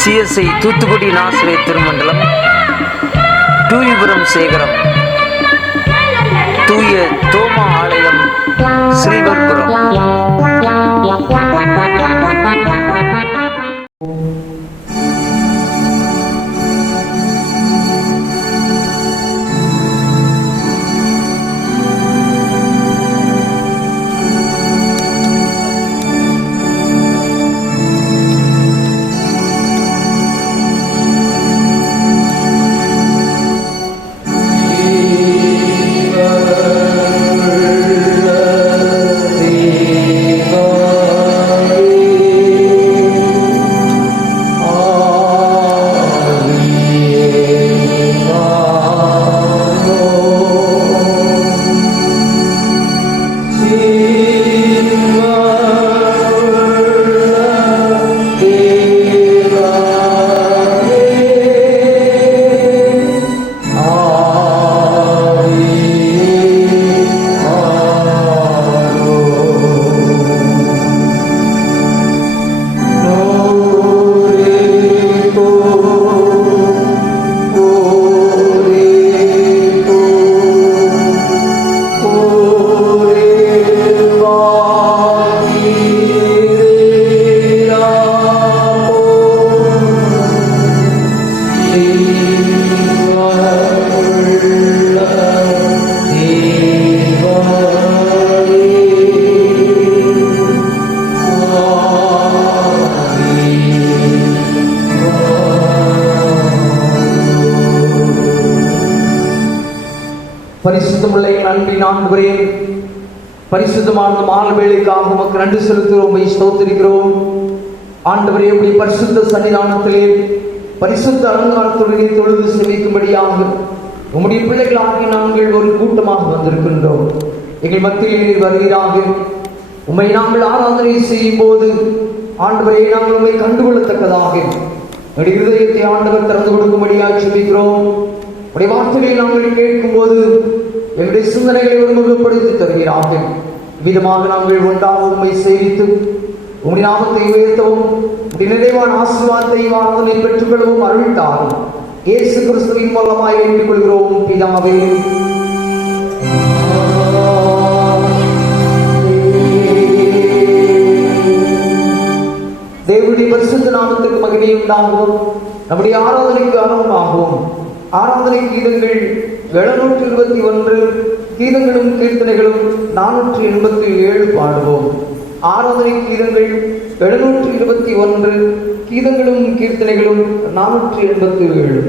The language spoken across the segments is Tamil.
CSI தூத்துக்குடி நாசிரை திருமண்டலம், தூயபுரம் சேகரம், தூய தோமா ஆலயம், ஸ்ரீவர்புரம். பரிசுத்தமுள்ள அன்பின் ஆண்டவரே, பரிசுத்தமான மாலை வேளைக்காக உமக்கு நன்றி செலுத்துகிறோம், ஸ்தோத்திரிக்கிறோம். ஆண்டவரே, உம்முடைய பரிசுத்த சன்னிதானத்திலே பரிசுத்த அலங்காரத்துடனே தொழுது செவிக்கும்படியாக உம்முடைய பிள்ளைகளாகி நாங்கள் ஒரு கூட்டமாக வந்திருக்கின்றோம். எங்கள் மத்தியில் நீர் வருவீராக. உம்மை நாங்கள் ஆராதனை செய்யும் போது ஆண்டவரே, நாங்கள் உம்மை கண்டுகொள்ளத்தக்கதாக எங்களுடைய இருதயத்தை ஆண்டவர் திறந்து கொடுக்கும்படியாக செபிக்கிறோம். உடைய வார்த்தைகளை நாங்கள் கேட்கும் போது எங்களுடைய சிந்தனைகளை ஒருமுகப்படுத்தி தருவீராக. விதமாக நாங்கள் ஒன்றாக உண்மை சேவித்து உங்களுடைய நாமத்தை உயர்த்தவும் உடைய நிறைவான ஆசீர்வாதத்தை ஆராதனை பெற்றுக்கொள்ளவும் அருள்தாரும். இயேசு கிறிஸ்துவின் மூலமாய் வேண்டிக் கொள்கிறோம் பிதாவே. தேவனுடைய பரிசுத்த நாமத்திற்கு மகிமை உண்டாகவும் நம்முடைய ஆராதனைக்கு அனுபவமாகவும் ஆராதனை கீதங்கள் 721 கீதங்களும் கீர்த்தனைகளும் 487 பாடுவோம். ஆராதனை கீதங்கள் 721 கீதங்களும் கீர்த்தனைகளும் 487.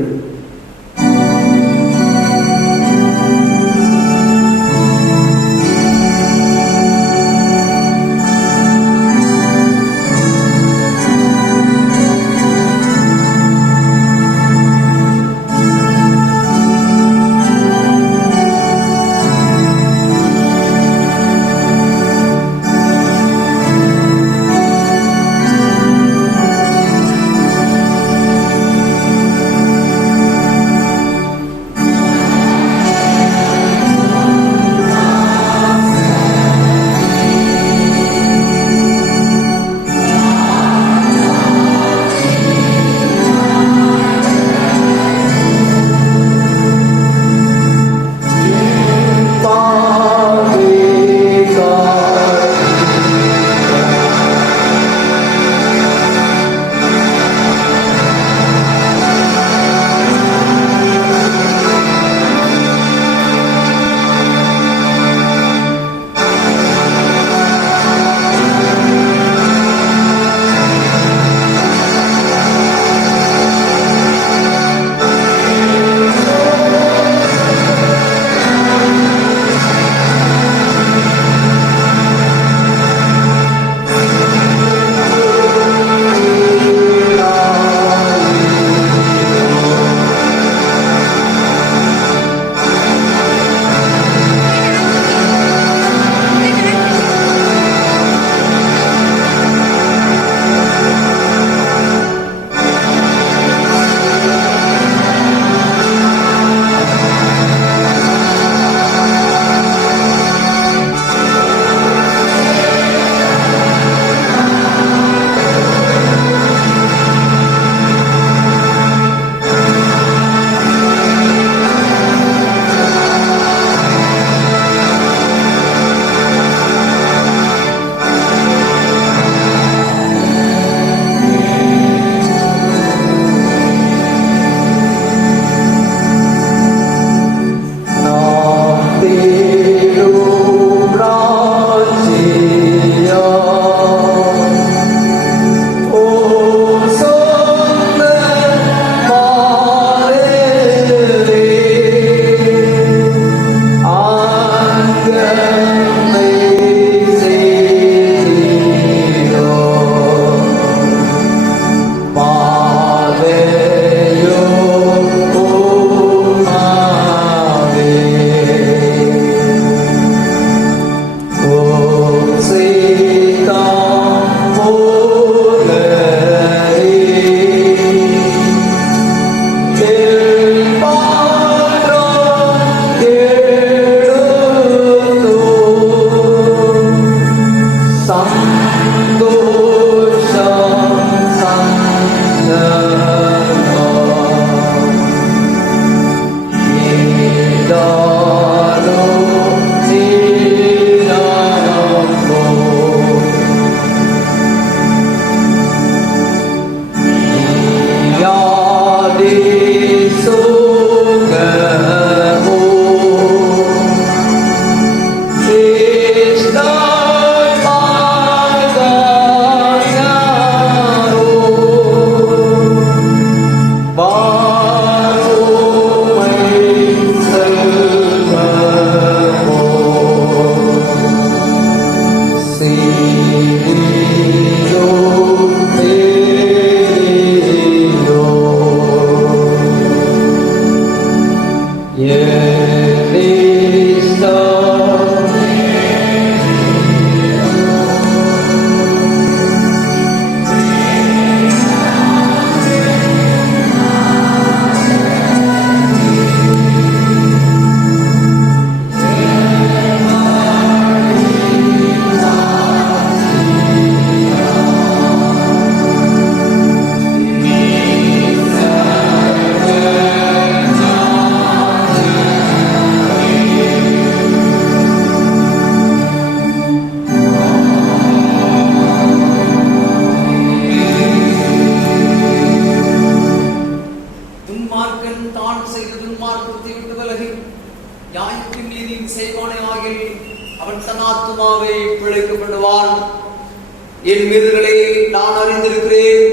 என் மீறுதலை நான் அறிந்திருக்கிறேன்,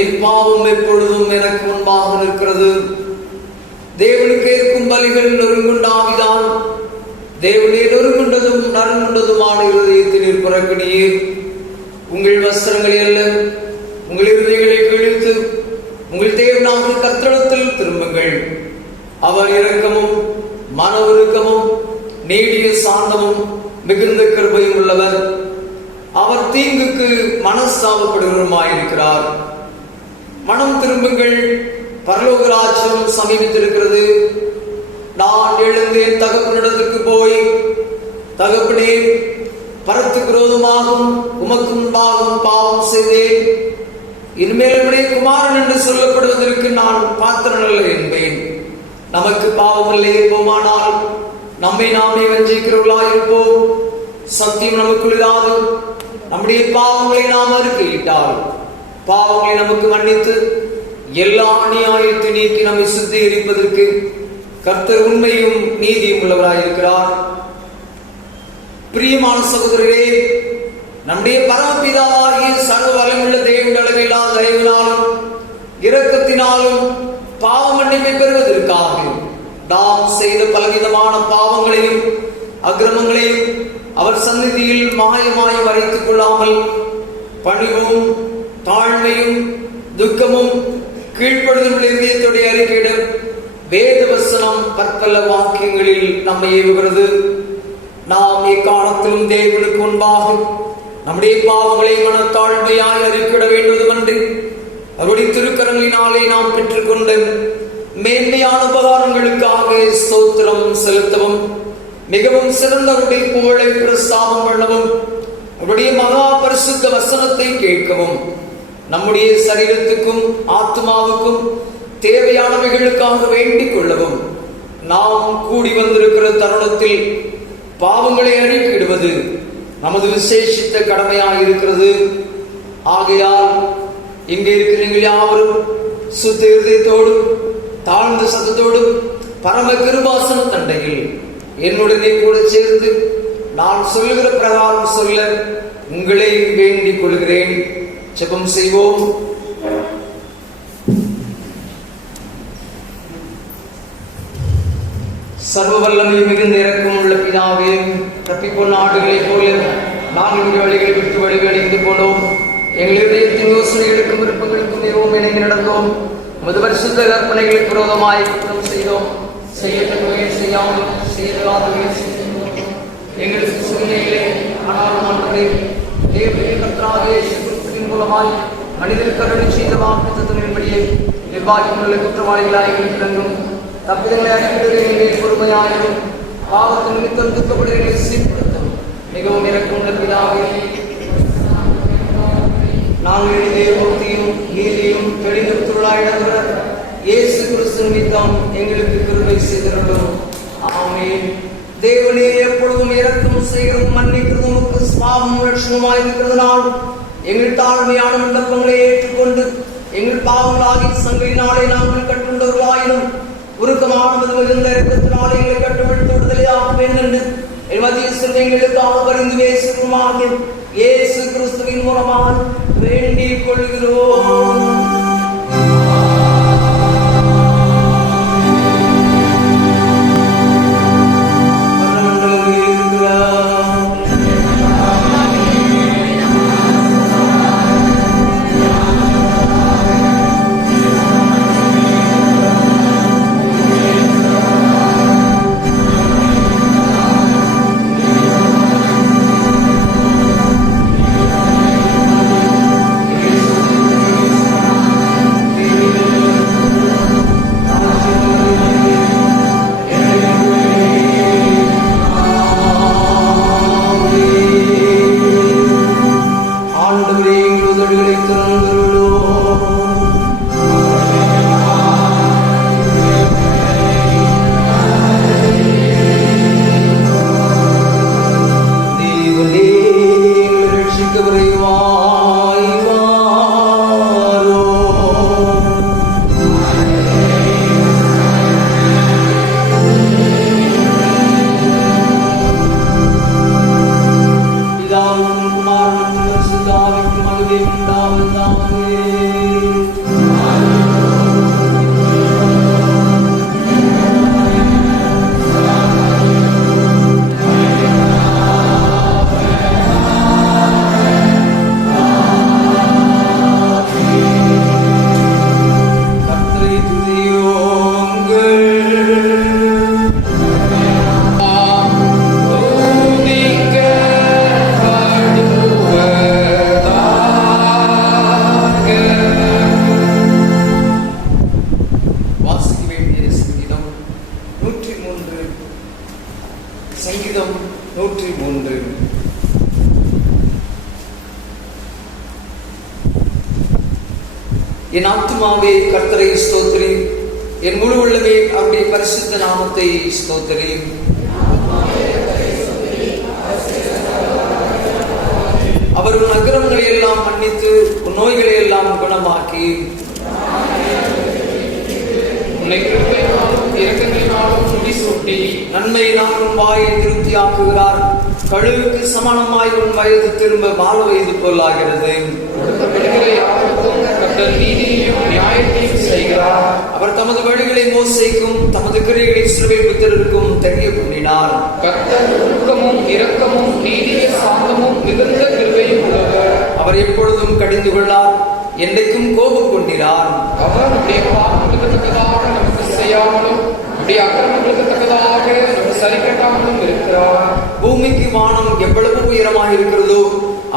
என் பாவம் எப்பொழுதும் எனக்கு முன்பாக நிற்கிறது. தேவனுக்கு ஏற்கும் பலிகள் நொறுங்குண்டாவிதான், தேவனே நொறுங்குண்டதும் நறுங்குண்டதுமான இருதயத்தில் பிறக்கணியே. உங்கள் வஸ்திரங்களை அல்ல, உங்கள் இருதயங்களை கிழித்து உங்கள் தேவனாகிய கர்த்தரிடத்தில் திரும்புங்கள். அவர் இரக்கமும் மன உருக்கமும் நீடிய சாந்தமும் மிகுந்த கிருபையும் உள்ளவர். அவர் தீங்குக்கு மனஸ்தாபப்படுகிறவருமாயிருக்கிறார். மனம் திரும்புங்கள், பரலோக ராஜ்யம் சமீபித்திருக்கிறது. நான் எழுந்து என் தகப்பனிடத்துக்கு போய், தகப்பனே, பரத்துக்கு விரோதமாகவும் உமக்கு முன்பாகவும் பாவம் செய்தேன், இனிமேல் உடைய குமாரன் என்று சொல்லப்படுவதற்கு நான் பாத்திரன் அல்ல என்பேன். நமக்கு பாவமில்லை இருப்போமானால் நம்மை நாமே வஞ்சிக்கிறவர்களாயிருப்போம். சத்தியம் நமக்குள் இராது. நம்முடைய பாவங்களை நாம் அறிக்கையிட்டால் பாவங்களை நமக்கு மன்னித்து எல்லா அநியாயத்தை நீக்கி நம்மை சுத்திகரிப்பதற்கு கர்த்தர் உண்மையும் நீதியும் உள்ளவராயிருக்கிறார். பிரியமான சகோதரரே, நம்முடைய பரமபிதாவாகிய சர்வ வல்லமையுள்ள தேவனுடைய அளவில்லாத தயவினாலும் இரக்கத்தினாலும் பாவ மன்னிப்பை பெறுவதற்காக நாம் செய்த பலவிதமான பாவங்களையும் அக்கிரமங்களையும் அவர் சந்நிதியில் மாயமாய் வரைத்துக் கொள்ளாமல் பணிவும் தாழ்மையும் துக்கமும் கீழ்ப்படுதல் இதயத்துடைய அறிக்கையிட வேத வசனம் பற்பல வாக்கியங்களில் நம்மை ஏவுகிறது. நாம் எக்காலத்திலும் தேவனுக்கு முன்பாக நம்முடைய பாவங்களை மனத்தாழ்மையாய் அறிக்கையிட வேண்டுவதுமன்றி அவருடைய திருக்கரங்களினாலே நாம் பெற்றுக்கொண்ட மேன்மையான உபகாரங்களுக்காக ஸ்தோத்திரம் செலுத்தவும், மிகவும் சிறந்த அவருடைய புகழை பிரஸ்தாபம் பண்ணவும், அவருடைய மகா பரிசுத்த வசனத்தை கேட்கவும், நம்முடைய சரீரத்துக்கும் ஆத்மாவுக்கும் தேவையானவைகளுக்காக வேண்டிக் கொள்ளவும் நாம் கூடி வந்திருக்கிற தருணத்தில் பாவங்களை அறிக்கையிடுவது நமது விசேஷித்த கடமையாக இருக்கிறது. ஆகையால் இங்கே இருக்கிற நீங்கள் யாவரும் சுத்த இருதயத்தோடும் தாழ்ந்த சத்தத்தோடும் பரம கிருபாசன தண்டையில் என்னுடனே கூட சேர்ந்து நான் சொல்லுகிற பிரகாரம் சொல்ல உங்களை வேண்டிக் கொள்கிறேன். ஜெபம் செய்வோம். சர்வ வல்லமை மிகுந்த இரக்கம் உள்ள பிதாவே, தப்பிப்போன ஆடுகளைப் போல நான்கு வழிகளை விட்டு வழிகளிந்து போனோம். எங்கள் இதயத்தின் யோசனைகளுக்கும் விருப்பங்களுக்கும் மிகவும் இணைந்து நடந்தோம். முது பரிசுத்த கற்பனைகளுக்கு விரோதமாய் குற்றம் செய்தோம். செய்யத்தக்கவையை செய்யாமல் செய்யலாதவையை செய்தோம். எங்களுக்கு சூழ்நிலைகளே ஆனாலும் தேவனுடைய கர்த்தராகிய இயேசு கிறிஸ்துவின் மூலமாய் மனிதருக்கு அருளி செய்த வாக்குத்தத்தங்களின்படியே நிர்வாகிகளுள்ள குற்றவாளிகளாய் எங்களுக்கு இறங்கும். தப்பிதங்களை அறிவிடுகிறீர்கள் பொறுமையாகவும் பாவத்தின் நிமித்தம் துக்கப்படுகிறீர்கள் சீர்படுத்தும். மிகவும் இறக்கும் பிதாவே, நாங்கள் எழுதிய பூர்த்தியும் நீதியும் தெளிவுத்துள்ளாயிடங்கிற இயேசு கிறிஸ்து நிமித்தம் எங்களுக்கு கிருபை செய்திருக்கிறோம். ஆமென். தேவனே எப்பொழுதும் இரக்கம் செய்கிறதும் மன்னிக்கிறதும் உமக்கு சுபாவமும் லட்சணமாய் இருக்கிறதுனால் எங்கள் தாழ்மையான விண்ணப்பங்களை ஏற்றுக்கொண்டு எங்கள் பாவங்களாகி சங்கிலினாலே நாங்கள் கட்டுண்டவர்களாயினும் உருக்கமானது மிகுந்த இரக்கத்தினாலே எங்களை கட்டுவிட்டு விடுதலையாகும் என்று என் மத்திய செல்வங்களுக்காக பரிந்து பேசுகிறோமாக இயேசு கிறிஸ்துவின் மூலமாக வேண்டிக் கொள்கிறோம். சங்கீதம் 103. என் ஆத்துமாவே கர்த்தரை ஸ்தோத்திரி, என் முழு உள்ளமே அவருடைய பரிசுத்த நாமத்தை ஸ்தோத்திரி. அவர் உன் அக்கிரமங்களை எல்லாம் மன்னித்து உன் நோய்களை எல்லாம் குணமாக்கி உன்னை கிருபையினாலும் இரக்கங்களினாலும் முடிசூட்டி நன்மையினாலும் வாயை திருப்தியாக்குகிறார். கழுவுக்கு சமானமாய் உன் வயது திரும்ப வாழ வயது போலாகிறது. நீதியையும் நியாயத்தையும் செய்கிறார். அவர் தமது வழிகளை மோசேக்கும் தமது கிரியைகளை இஸ்ரவேல் புத்திரருக்கும் தெரிய பண்ணினார். கர்த்தர் ஒழுக்கமும் இரக்கமும் நீதிய சாந்தமும் மிகுந்த கிருபையும் உள்ளவர். அவர் எப்பொழுதும் கடிந்து கொள்ளார், என்றைக்கும் கோபம் கொண்டிறார். அவர் நம்முடைய பாவங்களுக்கு தக்கதாக நமக்கு செய்யாமலும் நம்முடைய அக்கிரமங்களுக்கு தக்கதாக நமக்கு சரி கட்டாமலும் இருக்கிறார். பூமிக்கு வானம் எவ்வளவு உயரமாக இருக்கிறதோ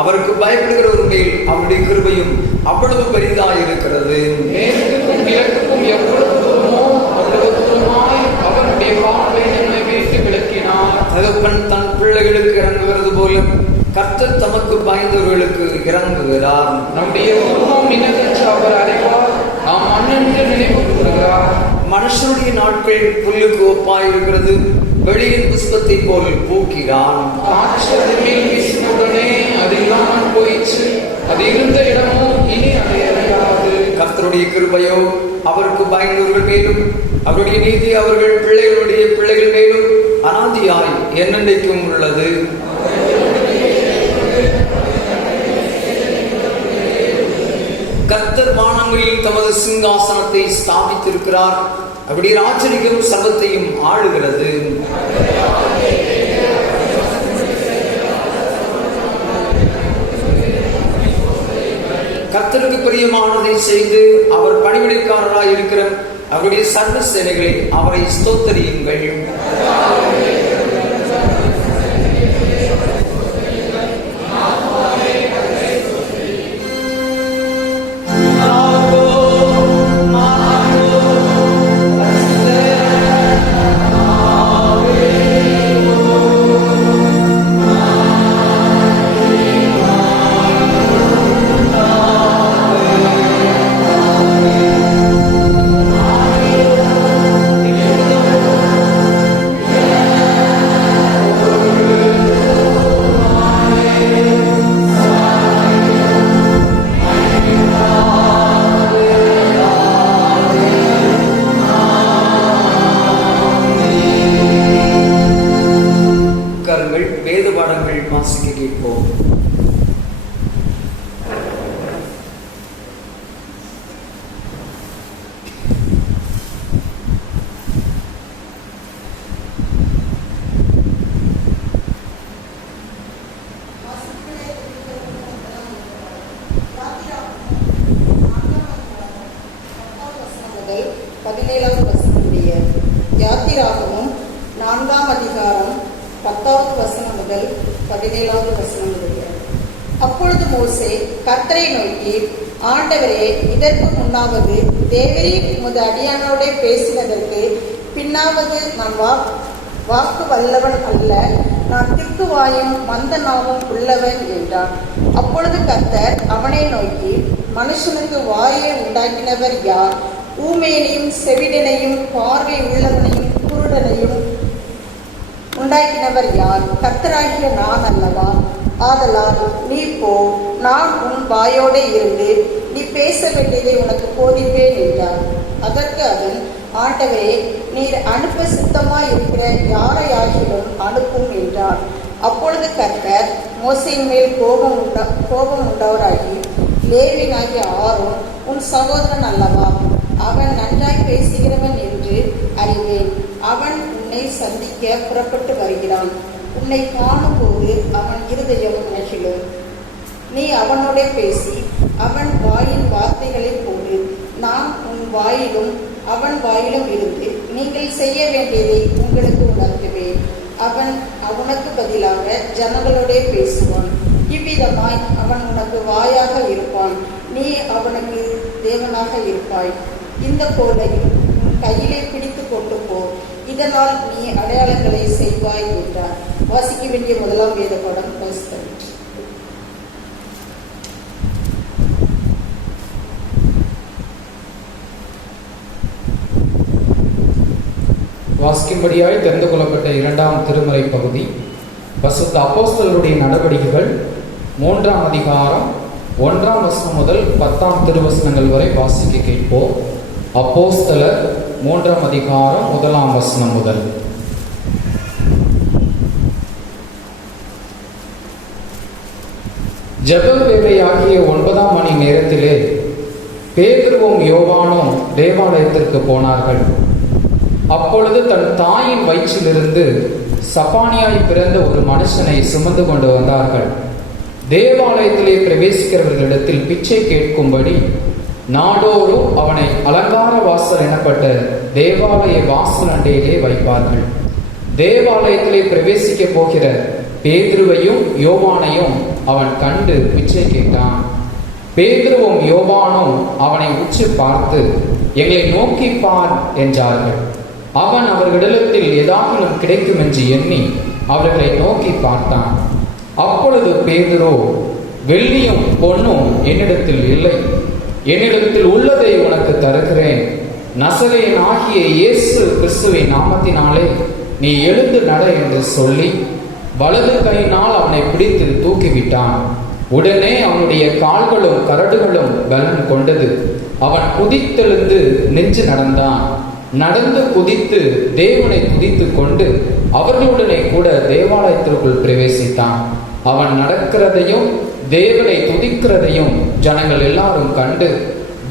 அவருக்கு பயப்படுகிறவர் மேல் அவருடைய கிருபையும் அவ்வளவு பெரிதாக இருக்கிறது. மேற்குக்கும் கிழக்குக்கும் எவ்வளவு தூரமோ அவ்வளவு தூரமாய் அவருடைய பார்வை நம்மை வைத்து விளக்கினார். தகப்பன் தன் பிள்ளைகளுக்கு இறங்குகிறது போல கர்த்தர் தமக்கு பயந்தவர்களுக்கு இறங்குகிறார். நம்முடைய உருவம் என்னவென்று அவர் அறிவார், நாம் மண்ணென்று நினைவு கூறுகிறார். மனுஷனுடைய நாட்கள் புல்லுக்கு ஒப்பாயிருக்கிறது, வெளியின் புஷ்பத்தை போல் பூக்கிறான். அதெல்லாம் போயிற்று, அது இருந்த இடமோ இனி அதை அறியாது. கர்த்தருடைய கிருபையோ அவருக்கு பயந்தவர்கள் மேலும் அவருடைய நீதி அவர்கள் பிள்ளைகளுடைய பிள்ளைகள் மேலும் அனாதியாய் என்னென்றைக்கும் உள்ளது. கர்த்தர் வானங்களில் தமது சிங்காசனத்தை ஸ்தாபித்திருக்கிறார், அப்படி ராஜரிகம் சர்வத்தையும் ஆளுகிறது. கர்த்தருக்கு பிரியமானதை செய்து அவர் பணிவிடைக்காரராய் இருக்கிற அவருடைய சர்வ சேனைகளை அவரை ஸ்தோத்தரியுங்கள். வேத பாடங்கள் வாசிக்க கேட்போம். யாத்திராகமம் 4ஆம் அதிகாரம் 10வது வசனம் முதல் 17வது வசனம் முடிய. அப்பொழுது மோசே கர்த்தரை நோக்கி, ஆண்டவரே, இதற்கு முன்னாவது தேவரீர் உமது அடியானோட பேசினதற்கு பின்னாவது நான் வாக்கு வல்லவன் அல்ல, நான் திக்குவாயும் மந்த நாவும் உள்ளவன் என்றான். அப்பொழுது கர்த்தர் அவனை நோக்கி, மனுஷனுக்கு வாயை உண்டாக்கினவர் யார்? ஊமையனையும் செவிடனையும் பார்வை உள்ளவனையும் குருடனையும் உண்டாக்கினவர் யார்? கர்த்தராகிய நான் அல்லவா? ஆதலால் நீ போ, நான் உன் வாயோட இருந்து நீ பேச வேண்டியதை உனக்கு போதிப்பேன் என்றார். அதற்கு அவன், ஆண்டவரே, நீர் அனுப்ப சித்தமாய் இருக்கிற யாரையாகிலும் அனுப்பும் என்றார். அப்பொழுது கர்த்தர் மோசேயின் மேல் கோபம் உண்டவராகி, லேவியனாகிய ஆரோன் உன் சகோதரன் அல்லவா? அவன் நன்றாய் பேசுகிறவன் என்று அறிவேன். அவன் உன்னை சந்திக்க புறப்பட்டு வருகிறான். உன்னை காணும் போது அவன் இருதயம் மகிழும். நீ அவனோட பேசி அவன் வாயின் வார்த்தைகளை போடு. நான் உன் வாயிலும் அவன் வாயிலும் இருந்து நீங்கள் செய்ய வேண்டியதை உங்களுக்கு உணர்த்துவேன். அவன் அவனுக்கு பதிலாக ஜனங்களோட பேசுவான். இவ்விதமாய் அவன் உனக்கு வாயாக இருப்பான், நீ அவனுக்கு தேவனாக இருப்பாய். இந்த கோலையும் உன் கையிலே பிடித்து கொண்டு போ, இதனால் நீ அடையாளங்களை செய்வாய் என்றார். வாசிக்க வேண்டிய முதலாம் வேத பாடம். வாசிக்கும்படியாய் தெரிந்து கொள்ளப்பட்ட 2ஆம் திருமறை பகுதி பரிசுத்த அப்போஸ்தலருடைய நடவடிக்கைகள் 3ஆம் அதிகாரம் 1ஆம் வசனம் முதல் 10ஆம் திருவசனங்கள் வரை வாசிக்க கேட்போம். அப்போஸ்தலர் 3ஆம் அதிகாரம் 1ஆம் வசனம் முதல். ஜெப வேளையாகிய 9ஆம் மணி நேரத்திலே பேதுருவும் யோவானும் தேவாலயத்திற்கு போனார்கள். அப்பொழுது தன் தாயின் வயிற்றிலிருந்து சப்பானியாய் பிறந்த ஒரு மனுஷனை சுமந்து கொண்டு வந்தார்கள். தேவாலயத்திலே பிரவேசிக்கிறவர்களிடத்தில் பிச்சை கேட்கும்படி நாடோறும் அவனை அலங்கார வாசல் எனப்பட்ட தேவாலய வாசல் அண்டையிலே வைப்பார்கள். தேவாலயத்திலே பிரவேசிக்க போகிற பேதுருவையும் யோவானையும் அவன் கண்டு பிச்சை கேட்டான். பேதுருவும் யோவானும் அவனை உற்று பார்த்து, எங்களை நோக்கி பார் என்றார்கள். அவன் அவர்களிடத்தில் ஏதாவது கிடைக்கும் என்று எண்ணி அவர்களை நோக்கி பார்த்தான். அப்பொழுது பேதுரு, வெள்ளியும் பொன்னும் என்னிடத்தில் இல்லை, என்னிடத்தில் உள்ளதை உனக்கு தருகிறேன். நசரேயன் ஆகிய இயேசு கிறிஸ்துவின் நாமத்தினாலே நீ எழுந்து நட என்று சொல்லி வலது கையினால் அவனை பிடித்து தூக்கிவிட்டான். உடனே அவனுடைய கால்களும் கரடுகளும் பலன் கொண்டது. அவன் குதித்தெழுந்து நெஞ்சு நடந்தான். நடந்து குதித்து தேவனை துதித்து கொண்டு அவர்களுடனே கூட தேவாலயத்திற்குள் பிரவேசித்தான். அவன் நடக்கிறதையும் தேவனை துதிக்கிறதையும் ஜனங்கள் எல்லாரும் கண்டு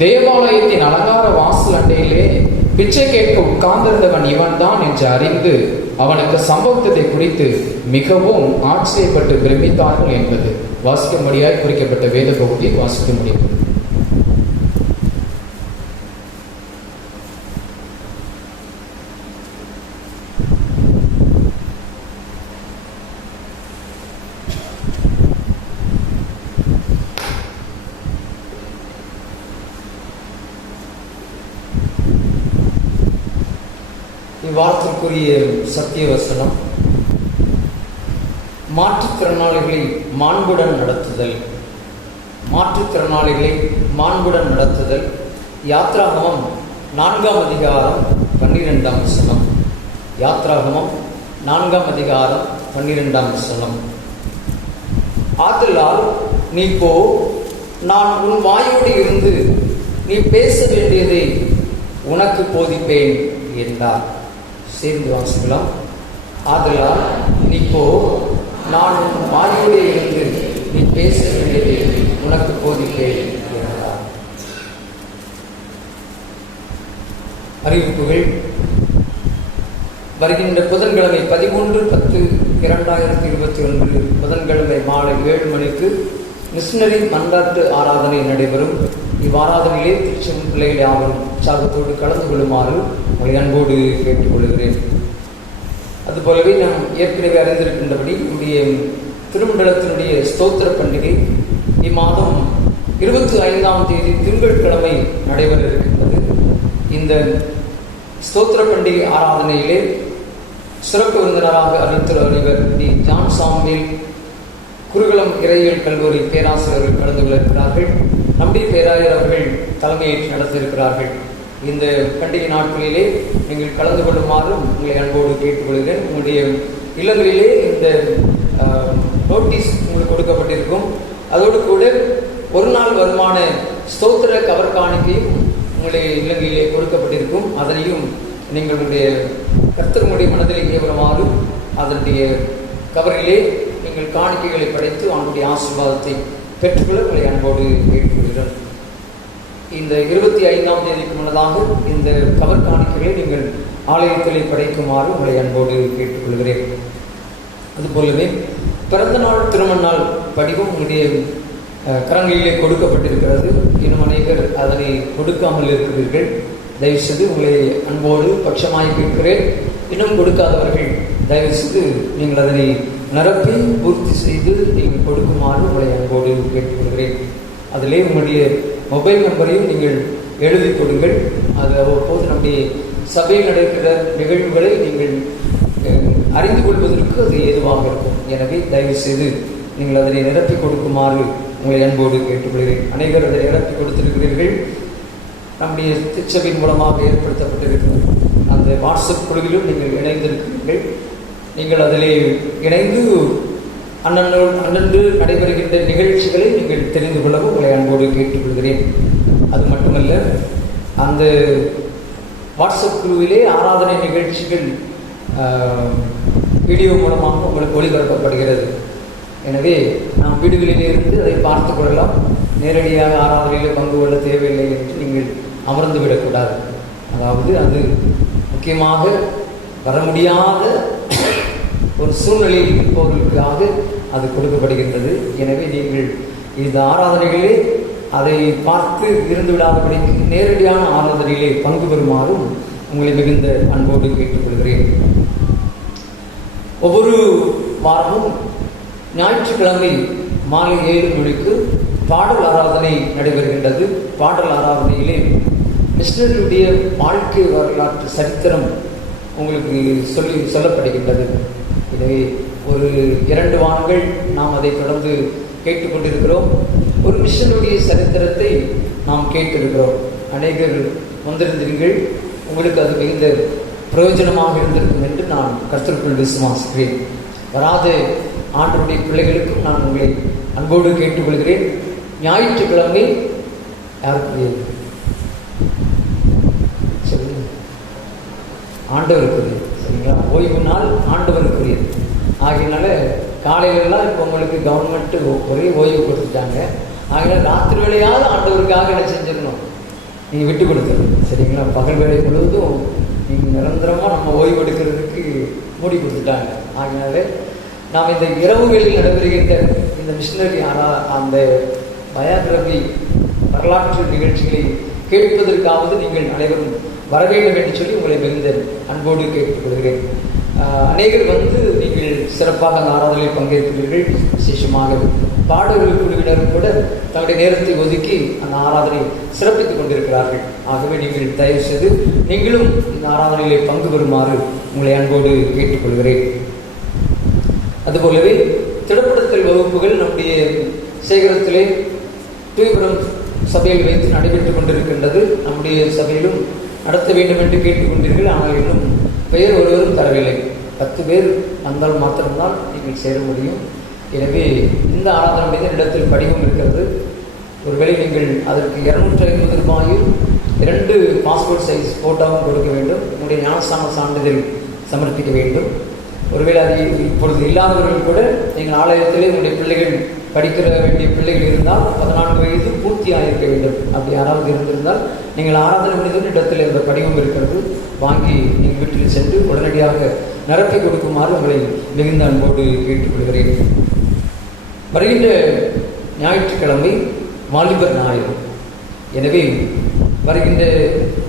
தேவாலயத்தின் அலங்கார வாசல் அண்டையிலே பிச்சை கேட்க உட்கார்ந்திருந்தவன் இவன்தான் என்று அறிந்து அவனுக்கு சம்பவித்ததை குறித்து மிகவும் ஆச்சரியப்பட்டு பிரமித்தார்கள் என்பது வாசிக்கும்படியாய் குறிக்கப்பட்ட வேத பகுதியை வாசிக்க முடியும். இவ்வார்த்தைக்குரிய சத்திய வசனம், மாற்றுத்திறனாளிகளை மாண்புடன் நடத்துதல். மாற்றுத்திறனாளிகளை மாண்புடன் நடத்துதல். யாத்ராகமம் 4ஆம் அதிகாரம் 12ஆம் வசனம். யாத்ராகமம் 4ஆம் அதிகாரம் 12ஆம் வசனம். ஆதலால் நீ போ, நான் உன் வாயோடு இருந்து நீ பேச வேண்டியதை உனக்கு போதிப்பேன் என்றார். சேர்ந்து வாசிக்கலாம். ஆதலால் நீ போ, நான் உன் வாயோடு இருந்து நீ பேச வேண்டியதை உனக்கு போதிப்பேன் என்றார். அறிவிப்புகள். வருகின்ற புதன்கிழமை 13/10/2021 புதன்கிழமை மாலை 7 மணிக்கு மிஷனரி மன்றாட்டு ஆராதனை நடைபெறும். இவ்வாராதனையிலே திருச்செம் பிள்ளைகளை யாவரும் உற்சாகத்தோடு கலந்து கொள்ளுமாறு உங்களை அன்போடு கேட்டுக்கொள்கிறேன். அதுபோலவே நாம் ஏற்கனவே அறிந்திருக்கின்றபடி நம்முடைய திருமண்டலத்தினுடைய ஸ்தோத்திர பண்டிகை இம்மாதம் 25ஆம் தேதி திங்கட்கிழமை நடைபெற இருக்கின்றது. இந்த ஸ்தோத்திர பண்டிகை ஆராதனையிலே சிறப்பு விருந்தினராக அறிவித்தவர் டி. ஜான் சாமுவேல் குருகுலம் இறையியல் கல்லூரி பேராசிரியர்கள் கலந்து கொள்ள இருக்கிறார்கள். நம்முடைய பேராயர் அவர்கள் தலைமையேற்று நடத்த இருக்கிறார்கள். இந்த பண்டிகை நாட்களிலே நீங்கள் கலந்து கொள்ளுமாறு உங்களை அன்போடு கேட்டுக்கொள்கிறேன். உங்களுடைய இல்லங்களிலே இந்த நோட்டீஸ் உங்களுக்கு கொடுக்கப்பட்டிருக்கும். அதோடு கூட ஒரு நாள் வருமான ஸ்தோத்திர கவர் காணிக்கையும் உங்களுடைய இல்லங்களிலே கொடுக்கப்பட்டிருக்கும். அதனையும் நீங்களுடைய கர்த்தருடைய மனதிலே ஏவருமாறு அதனுடைய கவரிலே நீங்கள் காணிக்கைகளை படைத்து அவனுடைய ஆசீர்வாதத்தை பெற்றுக்கொள்ள உங்களை அன்போடு கேட்டுக்கொள்கிறேன். இந்த 25ஆம் தேதிக்கு முன்னதாக இந்த கவர் காணிக்கைகளை நீங்கள் ஆலயத்திலே படைக்குமாறு உங்களை அன்போடு கேட்டுக்கொள்கிறேன். அதுபோலவே பிறந்த நாள் திருமண நாள் படிவம் உங்களுடைய கரங்களிலே கொடுக்கப்பட்டிருக்கிறது. இன்னும் அநேகர் அதனை கொடுக்காமல் இருக்கிறீர்கள். தயவுசெய்து உங்களை அன்போடு பட்சமாய் கேட்கிறேன். இன்னும் கொடுக்காதவர்கள் தயவுசெய்து நீங்கள் அதனை நிரப்பி பூர்த்தி செய்து நீங்கள் கொடுக்குமாறு உங்களை அன்போடு கேட்டுக்கொள்கிறேன். அதிலே உங்களுடைய மொபைல் நம்பரையும் நீங்கள் எழுதி கொடுங்கள். அது அவ்வப்போது நம்முடைய சபையில் நடைபெற நிகழ்வுகளை நீங்கள் அறிந்து கொள்வதற்கு அது ஏதுவாக இருக்கும். எனவே தயவு செய்து நீங்கள் அதனை நிரப்பி கொடுக்குமாறு உங்களை அன்போடு கேட்டுக்கொள்கிறேன். அனைவரும் அதை நிரப்பி கொடுத்திருக்கிறீர்கள். நம்முடைய திருச்சபையின் மூலமாக ஏற்படுத்தப்பட்டிருக்கிற அந்த வாட்ஸ்அப் குழுவிலும் நீங்கள் இணைந்திருக்கிறீர்கள். நீங்கள் அதிலே இணைந்து அன்னன்று நடைபெறுகின்ற நிகழ்ச்சிகளை நீங்கள் தெரிந்து கொள்ளவும் உங்களை அன்போடு கேட்டுக்கொள்கிறேன். அது மட்டுமல்ல, அந்த வாட்ஸ்அப் குழுவிலே ஆராதனை நிகழ்ச்சிகள் வீடியோ மூலமாக உங்களுக்கு ஒளிபரப்பப்படுகிறது. எனவே நாம் வீடுகளிலிருந்து அதை பார்த்து கொள்ளலாம். நேரடியாக ஆராதனையில் பங்கு கொள்ள தேவையில்லை என்று நீங்கள் அமர்ந்து விடக்கூடாது. அதாவது அது முக்கியமாக வர முடியாத ஒரு சூழ்நிலையில் இருப்பவர்களுக்காக அது கொடுக்கப்படுகின்றது. எனவே நீங்கள் இந்த ஆராதனைகளே அதை பார்த்து இருந்து விடாதபடிக்கு நேரடியான ஆராதனையிலே பங்கு பெறுமாறும் உங்களை மிகுந்த அன்போடு கேட்டுக்கொள்கிறேன். ஒவ்வொரு வாரமும் ஞாயிற்றுக்கிழமை மாலை 7 மணிக்கு பாடல் ஆராதனை நடைபெறுகின்றது. பாடல் ஆராதனையிலே மிஷனரியுடைய வாழ்க்கை வரலாற்று சரித்திரம் உங்களுக்கு சொல்லப்படுகின்றது. எனவே ஒரு 2 வாரங்கள் நாம் அதை தொடர்ந்து கேட்டுக்கொண்டிருக்கிறோம். ஒரு மிஷனுடைய சரித்திரத்தை நாம் கேட்டிருக்கிறோம். அநேகர் வந்திருந்தீர்கள். உங்களுக்கு அது மிகுந்த பிரயோஜனமாக இருந்திருக்கும் என்று நான் கர்த்தருக்குள் விசுவாசிக்கிறேன். வராத ஆண்டவருடைய பிள்ளைகளுக்கும் நான் உங்களை அன்போடு கேட்டுக்கொள்கிறேன். ஞாயிற்றுக்கிழமை யாருக்கு சொல்லுங்க, ஆண்டவருக்குரியது. சரிங்களா? ஓய்வு நாள் ஆண்டவருக்குரியது. ஆகையினால காலையிலலாம் இப்போ உங்களுக்கு கவர்மெண்ட்டு ஒரே ஓய்வு கொடுத்துட்டாங்க. ஆகையினால ராத்திரி வேளையாவது ஆண்டவருக்காக என்ன செஞ்சிடணும், நீங்கள் விட்டு கொடுத்துரு, சரிங்களா? பகல் வேலை முழுவதும் நீங்கள் நிரந்தரமாக நம்ம ஓய்வு எடுக்கிறதுக்கு மூடி கொடுத்துட்டாங்க. ஆகினாலே நாம் இந்த இரவுகளில் நடைபெறுகின்ற இந்த மிஷினரி அந்த பயோகிராபி வரலாற்று நிகழ்ச்சிகளை கேட்பதற்காவது நீங்கள் அனைவரும் வர வேண்டும் என்று சொல்லி உங்களை மிகுந்த அன்போடு கேட்டுக்கொள்கிறேன். அநேகர் நீங்கள் சிறப்பாக அந்த ஆராதனையில் பங்கேற்கிறீர்கள். விசேஷமாக பாடல்கள் குழுவினரும் கூட தங்களுடைய நேரத்தை ஒதுக்கி அந்த ஆராதனை சிறப்பித்துக் கொண்டிருக்கிறார்கள். ஆகவே நீங்கள் தயவு செய்து நீங்களும் இந்த ஆராதனையிலே பங்கு பெறுமாறு உங்களை அன்போடு கேட்டுக்கொள்கிறேன். அதுபோலவே திடப்படுத்தல் வகுப்புகள் நம்முடைய சேகரத்திலே தூய்புரம் சபையில் வைத்து நடைபெற்றுக் கொண்டிருக்கின்றது. நம்முடைய சபையிலும் நடத்த வேண்டும் என்று கேட்டுக்கொண்டீர்கள். ஆனால் இன்னும் பெயர் ஒருவரும் தரவில்லை. 10 பேர் வந்தால் மாத்திரம்தான் நீங்கள் சேர முடியும். எனவே இந்த ஆராதனை மீது இடத்தில் படிவம் இருக்கிறது. ஒருவேளை நீங்கள் அதற்கு 250 ரூபாயும் 2 பாஸ்போர்ட் சைஸ் ஃபோட்டோவும் கொடுக்க வேண்டும். உங்களுடைய ஞானஸ்தான சான்றிதழ் சமர்ப்பிக்க வேண்டும். ஒருவேளை அது இப்பொழுது இல்லாதவர்கள் கூட நீங்கள் ஆலயத்திலே உங்களுடைய பிள்ளைகள் படிக்கிற வேண்டிய பிள்ளைகள் இருந்தால் 14 வயது பூர்த்தியாக இருக்க வேண்டும். அப்படி யாராவது இருந்திருந்தால் நீங்கள் ஆராதனை முடிந்த இடத்தில் இந்த படிவம் இருக்கிறது, வாங்கி நீங்கள் வீட்டில் சென்று உடனடியாக நிரப்பி கொடுக்குமாறு உங்களை மிகுந்த அன்போடு கேட்டுக்கொள்கிறேன். வருகின்ற ஞாயிற்றுக்கிழமை வாலிபர் ஞாயிறு. எனவே வருகின்ற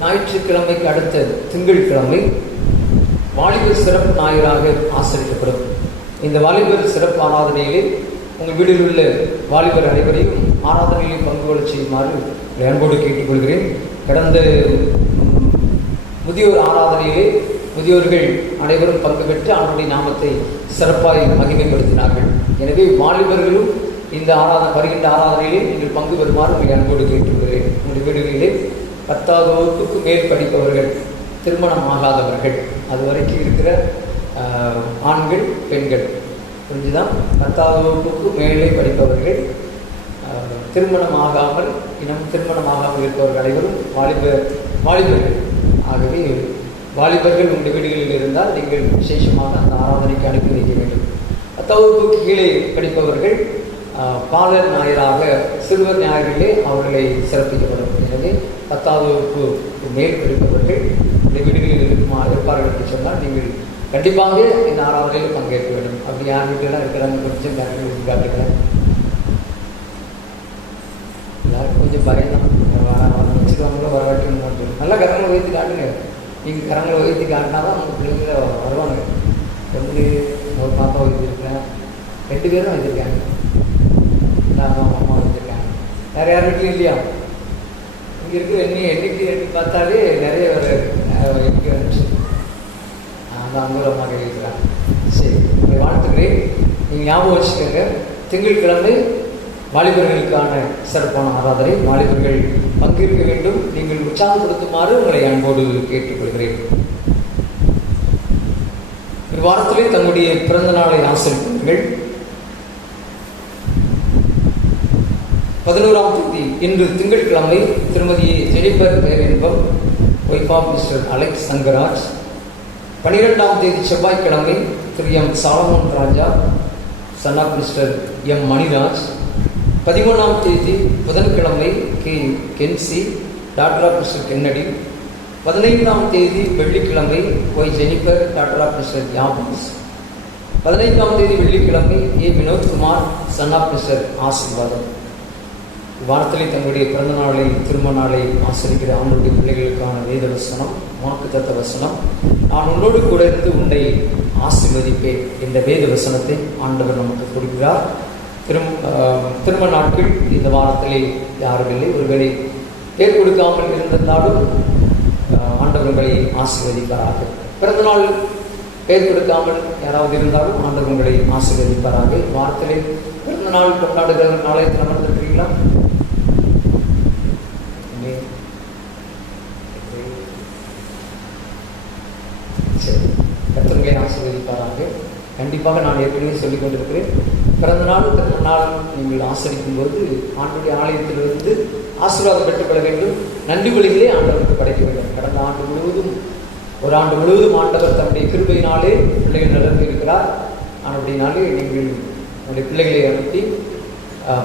ஞாயிற்றுக்கிழமைக்கு அடுத்த திங்கட்கிழமை வாலிபர் சிறப்பு ஞாயிறாக ஆசரிக்கப்படும். இந்த வாலிபர் சிறப்பு ஆராதனையிலே உங்கள் வீட்டில் உள்ள வாலிபர் அனைவரையும் ஆராதனையில் பங்கு கொள்ள செய்யுமாறு அன்போடு கேட்டுக்கொள்கிறேன். கடந்த முதியோர் ஆராதனையிலே முதியோர்கள் அனைவரும் பங்கு பெற்று அவருடைய நாமத்தை சிறப்பாக மகிமைப்படுத்தினார்கள். எனவே வாலிபர்களும் இந்த வருகின்ற ஆராதனையிலே நீங்கள் பங்கு பெறுமாறு உங்களை அன்போடு கேட்டுக்கொள்கிறேன். உங்கள் வீடுகளிலே 10வது வகுப்புக்கு மேல் படிப்பவர்கள், திருமணம் ஆகாதவர்கள், அது வரைக்கும் இருக்கிற ஆண்கள் பெண்கள், புரிஞ்சுதான்? 10வது வகுப்புக்கு மேலே படிப்பவர்கள், திருமணம் ஆகாமல் இருப்பவர்கள் அனைவரும் வாலிபர்கள். ஆகவே வாலிபர்கள் உங்கள் வீடுகளில் இருந்தால் நீங்கள் விசேஷமாக அந்த ஆராதனைக்கு அனுப்பி வைக்க வேண்டும். 10வது வகுப்புக்கு கீழே படிப்பவர்கள் பாலர் ஞாயிறாக சிறுவர் ஞாயிறிலே அவர்களை சிறப்பிக்கப்படும். எனவே 10வது வகுப்பு மேல் படிப்பவர்கள் இந்த வீடுகளில் இருப்பார்கள் என்று சொன்னால் நீங்கள் கண்டிப்பாக இந்த ஆராதனையில் பங்கேற்க வேண்டும். அப்படி யார் வீட்டிலாம் இருக்கிறாங்க கொஞ்சம் கரங்கள் காட்டுகிறேன். எல்லாருக்கும் கொஞ்சம் பயணம் வச்சுருவாங்களோ வரவாட்டி நல்லா கரங்களை உயர்த்தி காட்டுங்க. நீங்கள் கரங்களை உயர்த்தி காட்டினா தான் உங்கள் பிள்ளைங்கள வருவாங்க. எப்படி ஒரு பாப்பா வைத்திருக்கேன், 2 பேரும் வைத்திருக்காங்க, அம்மா வைத்திருக்காங்க. வேறு யார் வீட்லையும் இல்லையா? இங்கே இருக்கிற எண்ணிக்கை பார்த்தாலே நிறைய எண்ணிக்கை வந்துச்சு. அந்த அங்குலமாக இருக்கிறாங்க. சரி, உங்களை வாழ்த்துக்கிறேன். நீங்கள் ஞாபகம் வச்சுக்கோங்க, திங்கட்கிழமை வாலிபர்களுக்கான சிறப்பான ஆராதனை. வாலிபர்கள் பங்கேற்க வேண்டும். நீங்கள் உற்சாகப்படுத்துமாறு உங்களை அன்போடு கேட்டுக்கொள்கிறேன். இவ்வாரத்திலே தங்களுடைய பிறந்த நாளை ஆசரிப்பவர்கள் 11ஆம் தேதி இன்று திங்கட்கிழமை திருமதி Jennifer Perinbam, wife of mister Alex Sangaraj. 12ஆம் தேதி செவ்வாய்க்கிழமை திரு M Solomon Raja, son of mister M Maniraj. 13ஆம் தேதி புதன்கிழமை K Kenzie, daughter of mister Kennedy. 15ஆம் தேதி வெள்ளிக்கிழமை Y Jennifer, daughter of mister யாபன்ஸ். 15ஆம் தேதி வெள்ளிக்கிழமை A Vinothkumar, son of mister Asirvatham. வாரத்திலே தங்களுடைய பிறந்த நாளை திருமண நாளை ஆசிரிக்கிற ஆண்டுடைய பிள்ளைகளுக்கான வேத வசனம், வாக்குத்தத்த வசனம். நான் உன்னோடு கூட இருந்து உன்னை ஆசீர்வதிப்பேன் என்ற வேத வசனத்தை ஆண்டவர் நமக்கு கொடுக்கிறார். திருமண நாட்கள் இந்த வாரத்திலே யாரும் இல்லை. ஒருவேளை பேர் கொடுக்காமல் இருந்திருந்தாலும் ஆண்டவர்களை ஆசீர்வதிப்பாராக. பிறந்த நாள் பேர் கொடுக்காமல் யாராவது இருந்தாலும் ஆண்டவர்களை ஆசீர்வதிப்பாராக. வாரத்திலே பிறந்த நாள் கொண்டாடுகிற நாளையத்தில் அமர்ந்திருக்கிறீங்களா? சரி, கர்த்தர்களை ஆசீர்வதிப்பாராக. கண்டிப்பாக நான் ஏற்கனவே சொல்லிக் கொண்டிருக்கிறேன், பிறந்த நாள் நீங்கள் ஆசரிக்கும் போது ஆண்டுடைய ஆலயத்திலிருந்து ஆசீர்வாதம் பெற்றுக்கொள்ள வேண்டும். நன்றி பலிகளே ஆண்டவருக்கு படைக்க வேண்டும். கடந்த ஆண்டு முழுவதும் ஒரு ஆண்டு முழுவதும் ஆண்டவர் தன்னுடைய கிருபையினாலே பிள்ளைகள் நடந்து இருக்கிறார். அப்படினாலே நீங்கள் உங்களுடைய பிள்ளைகளை அனுப்பி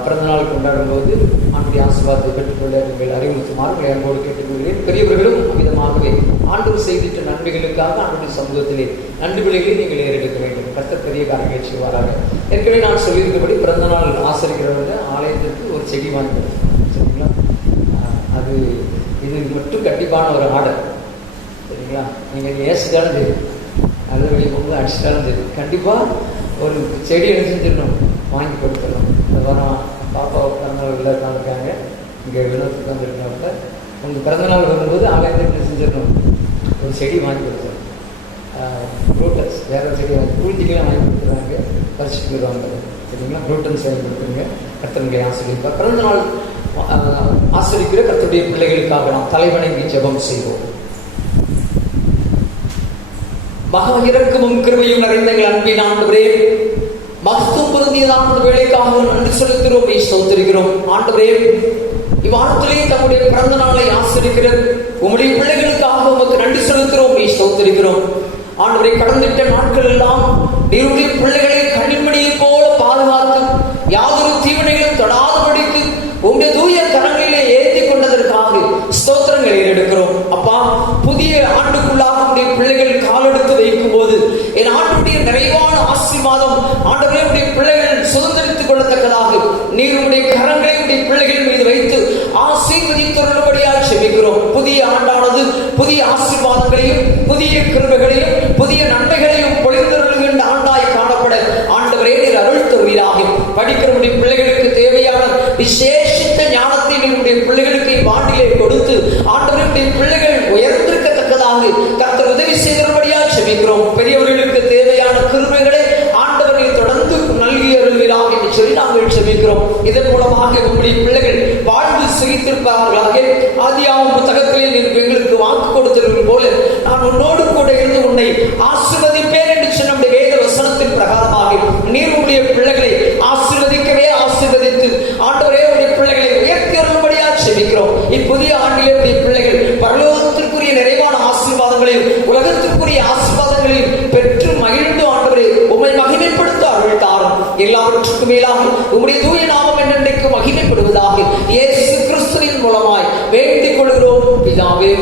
பிறந்தநாள் கொண்டாடும் போது ஆண்டுடைய ஆசீர்வாதத்தை பெற்றுக்கொள்ள நீங்கள் அறிவுறுத்துமாறு உங்களை அன்போடு கேட்டுக்கொள்கிறேன். பெரியவர்களும் அமிதமாகவே ஆண்டவர் செய்திட்ட நன்மைகளுக்காக ஆண்டுடைய சமூகத்திலே நன்றி விலைகளை நீங்கள் ஏறெடுக்க வேண்டும். கர்த்தர் பெரிய காரியங்களை செய்வாராக. ஏற்கனவே நான் சொல்லியிருந்தபடி பிறந்தநாள் ஆசரிக்கிறவங்க ஆலயத்திற்கு ஒரு செடி வாங்கி கொடுத்துருக்கோம். சரிங்களா? அது இது மட்டும் கண்டிப்பான ஒரு ஆர்டர். சரிங்களா? நீங்கள் ஏசிட்டாலும் சரி, நல்ல வெளியே போகும்போது அடிச்சிட்டாலும் சரி, கண்டிப்பாக ஒரு செடி என்ன செஞ்சிடணும், வாங்கி கொடுத்துடணும். இந்த வாரம் பாப்பா பிறந்தநாள் எல்லாம் இருக்காங்க, இங்கே வினோத்துக்கு வந்துருக்கிறப்ப உங்கள் பிறந்தநாள் வரும்போது ஆலயத்தில் என்ன செஞ்சிடணும், ஒரு செடி வாங்கி கொடுத்துடணும். ப்ரூட்டன்ஸ் வேறு செடி வாங்கி பூஞ்சிக்கெல்லாம் வாங்கி கொடுத்துருவாங்க, பறிச்சுட்டு போயிடுவாங்க. சரிங்களா? ப்ரூட்டன்ஸ் வாங்கி கொடுத்துருங்க. கர்த்தனுடைய ஆசிரியர் பிறந்தநாள் ஆசிரிக்கிற கர்த்தருடைய பிள்ளைகளுக்காக நாம் தலைவணங்கி ஜெபம் செய்வோம். மகா இரக்கமும் கிருபையும் நிறைந்த எங்கள் அன்பின் ஆண்டவரே, மகத்துவம் பொருந்தியதான வேலைக்காக நன்றி செலுத்துகிறோம், ஸ்தோத்திரிக்கிறோம். ஆண்டவரே, இவ்வாரத்திலே தம்முடைய பிறந்த நாளை ஆசிரிக்கிற உம்முடைய பிள்ளைகளுக்காக உமக்கு நன்றி செலுத்துகிறோம், ஸ்தோத்திரிக்கிறோம். ஆண்டவரை கடந்திட்ட நாட்கள் எல்லாம் நீருடைய பிள்ளைகளை கண்ணின்மணியை போல பாதுகாத்து யாதொரு தீவினைகளும் தொடாதபடிக்கு உங்களுடைய தூய கரங்களிலே ஏற்றி கொண்டதற்காக ஸ்தோத்திரங்களை எடுக்கிறோம். அப்பா, புதிய ஆண்டுக்குள்ளாக உடைய பிள்ளைகள் காலெடுத்து வைக்கும் போது என் ஆண்டுடைய நிறைவான ஆசீர்வாதம் ஆண்டவரே உடைய பிள்ளைகள் சுதந்திரித்துக் கொள்ளத்தக்கதாக நீர் உடைய கரங்களை உடைய பிள்ளைகள் மீது வைத்து ஆசீர்வதித்துள்ளபடியாக செபிக்கிறோம். புதிய ஆண்டானது புதிய ஆசீர்வாதங்களையும் புதிய கிருபைகளையும் புதிய நன்மைகளையும் பொழிந்தருளுகின்ற ஆண்டாய் காணப்பட ஆண்டவரே நீர் அருள் தருவீராக. படிக்கிற உடைய பிள்ளைகளுக்கு தேவையான விசேஷித்த ஞானத்தை நீருடைய பிள்ளைகளுக்கு வாண்டிலே கொடுத்து ஆண்டவருடைய பிள்ளைகள் உயர்ந்திருக்கத்தக்கதாக கர்த்தர் உதவி செய்தபடியாக செபிக்கிறோம். பெரியவர்களுக்கு தேவையான கிருபைகளை ஆண்டவர் நீர் தொடர்ந்து நல்கி அருள்வீராக என்று சொல்லி நாங்கள் செபிக்கிறோம். இதன் மூலமாக உங்களுடைய பிள்ளைகள் வாழ்ந்து சிரித்திருப்பார்களாக. ஆதியாகம புத்தகத்திலே நீர் எங்களுக்கு வாக்கு கொடுத்திருக்கும் போல நான் உன்னோடு கூட இருந்து உன்னை ஆசீர்வதிப்பேன் என்று சொன்ன வேத வசனத்தின் பிரகாரமாக நீர் உங்களுடைய பிள்ளைகளை ஆசீர்வதிக்கவே ஆசீர்வதித்து ஆண்டவரே உடைய பிள்ளைகளை உயர்த்தி அருள்படியாக செபிக்கிறோம். இப்புதிய ஆண்டிலே உடைய பிள்ளைகள் பரலோகத்திற்குரிய நிறைவான ஆசீர்வாதங்களையும் உலகத்திற்குரிய ஆசீர்வாதங்களையும் பெற்று மகிழ்ந்து ஆண்டவரே உம்மை மகிமைப்படுத்த அருள் தாரும். எல்லாவற்றுக்கும் மேலாக உம்முடைய தூய நாமம் என்றென்றைக்கு மகிமைப்படுவதாக இயேசு கிறிஸ்துவின் மூலமாய் வேண்டிக் கொள்கிறோம் பிதாவே.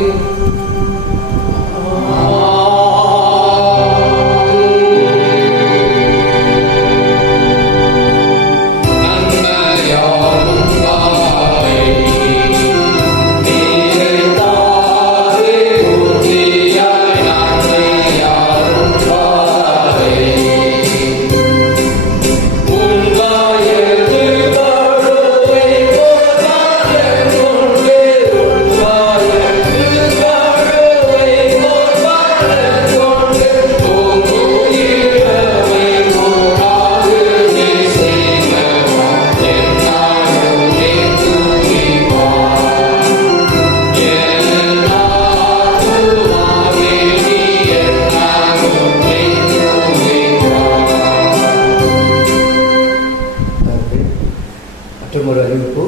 ஒரு அறிவிப்பு,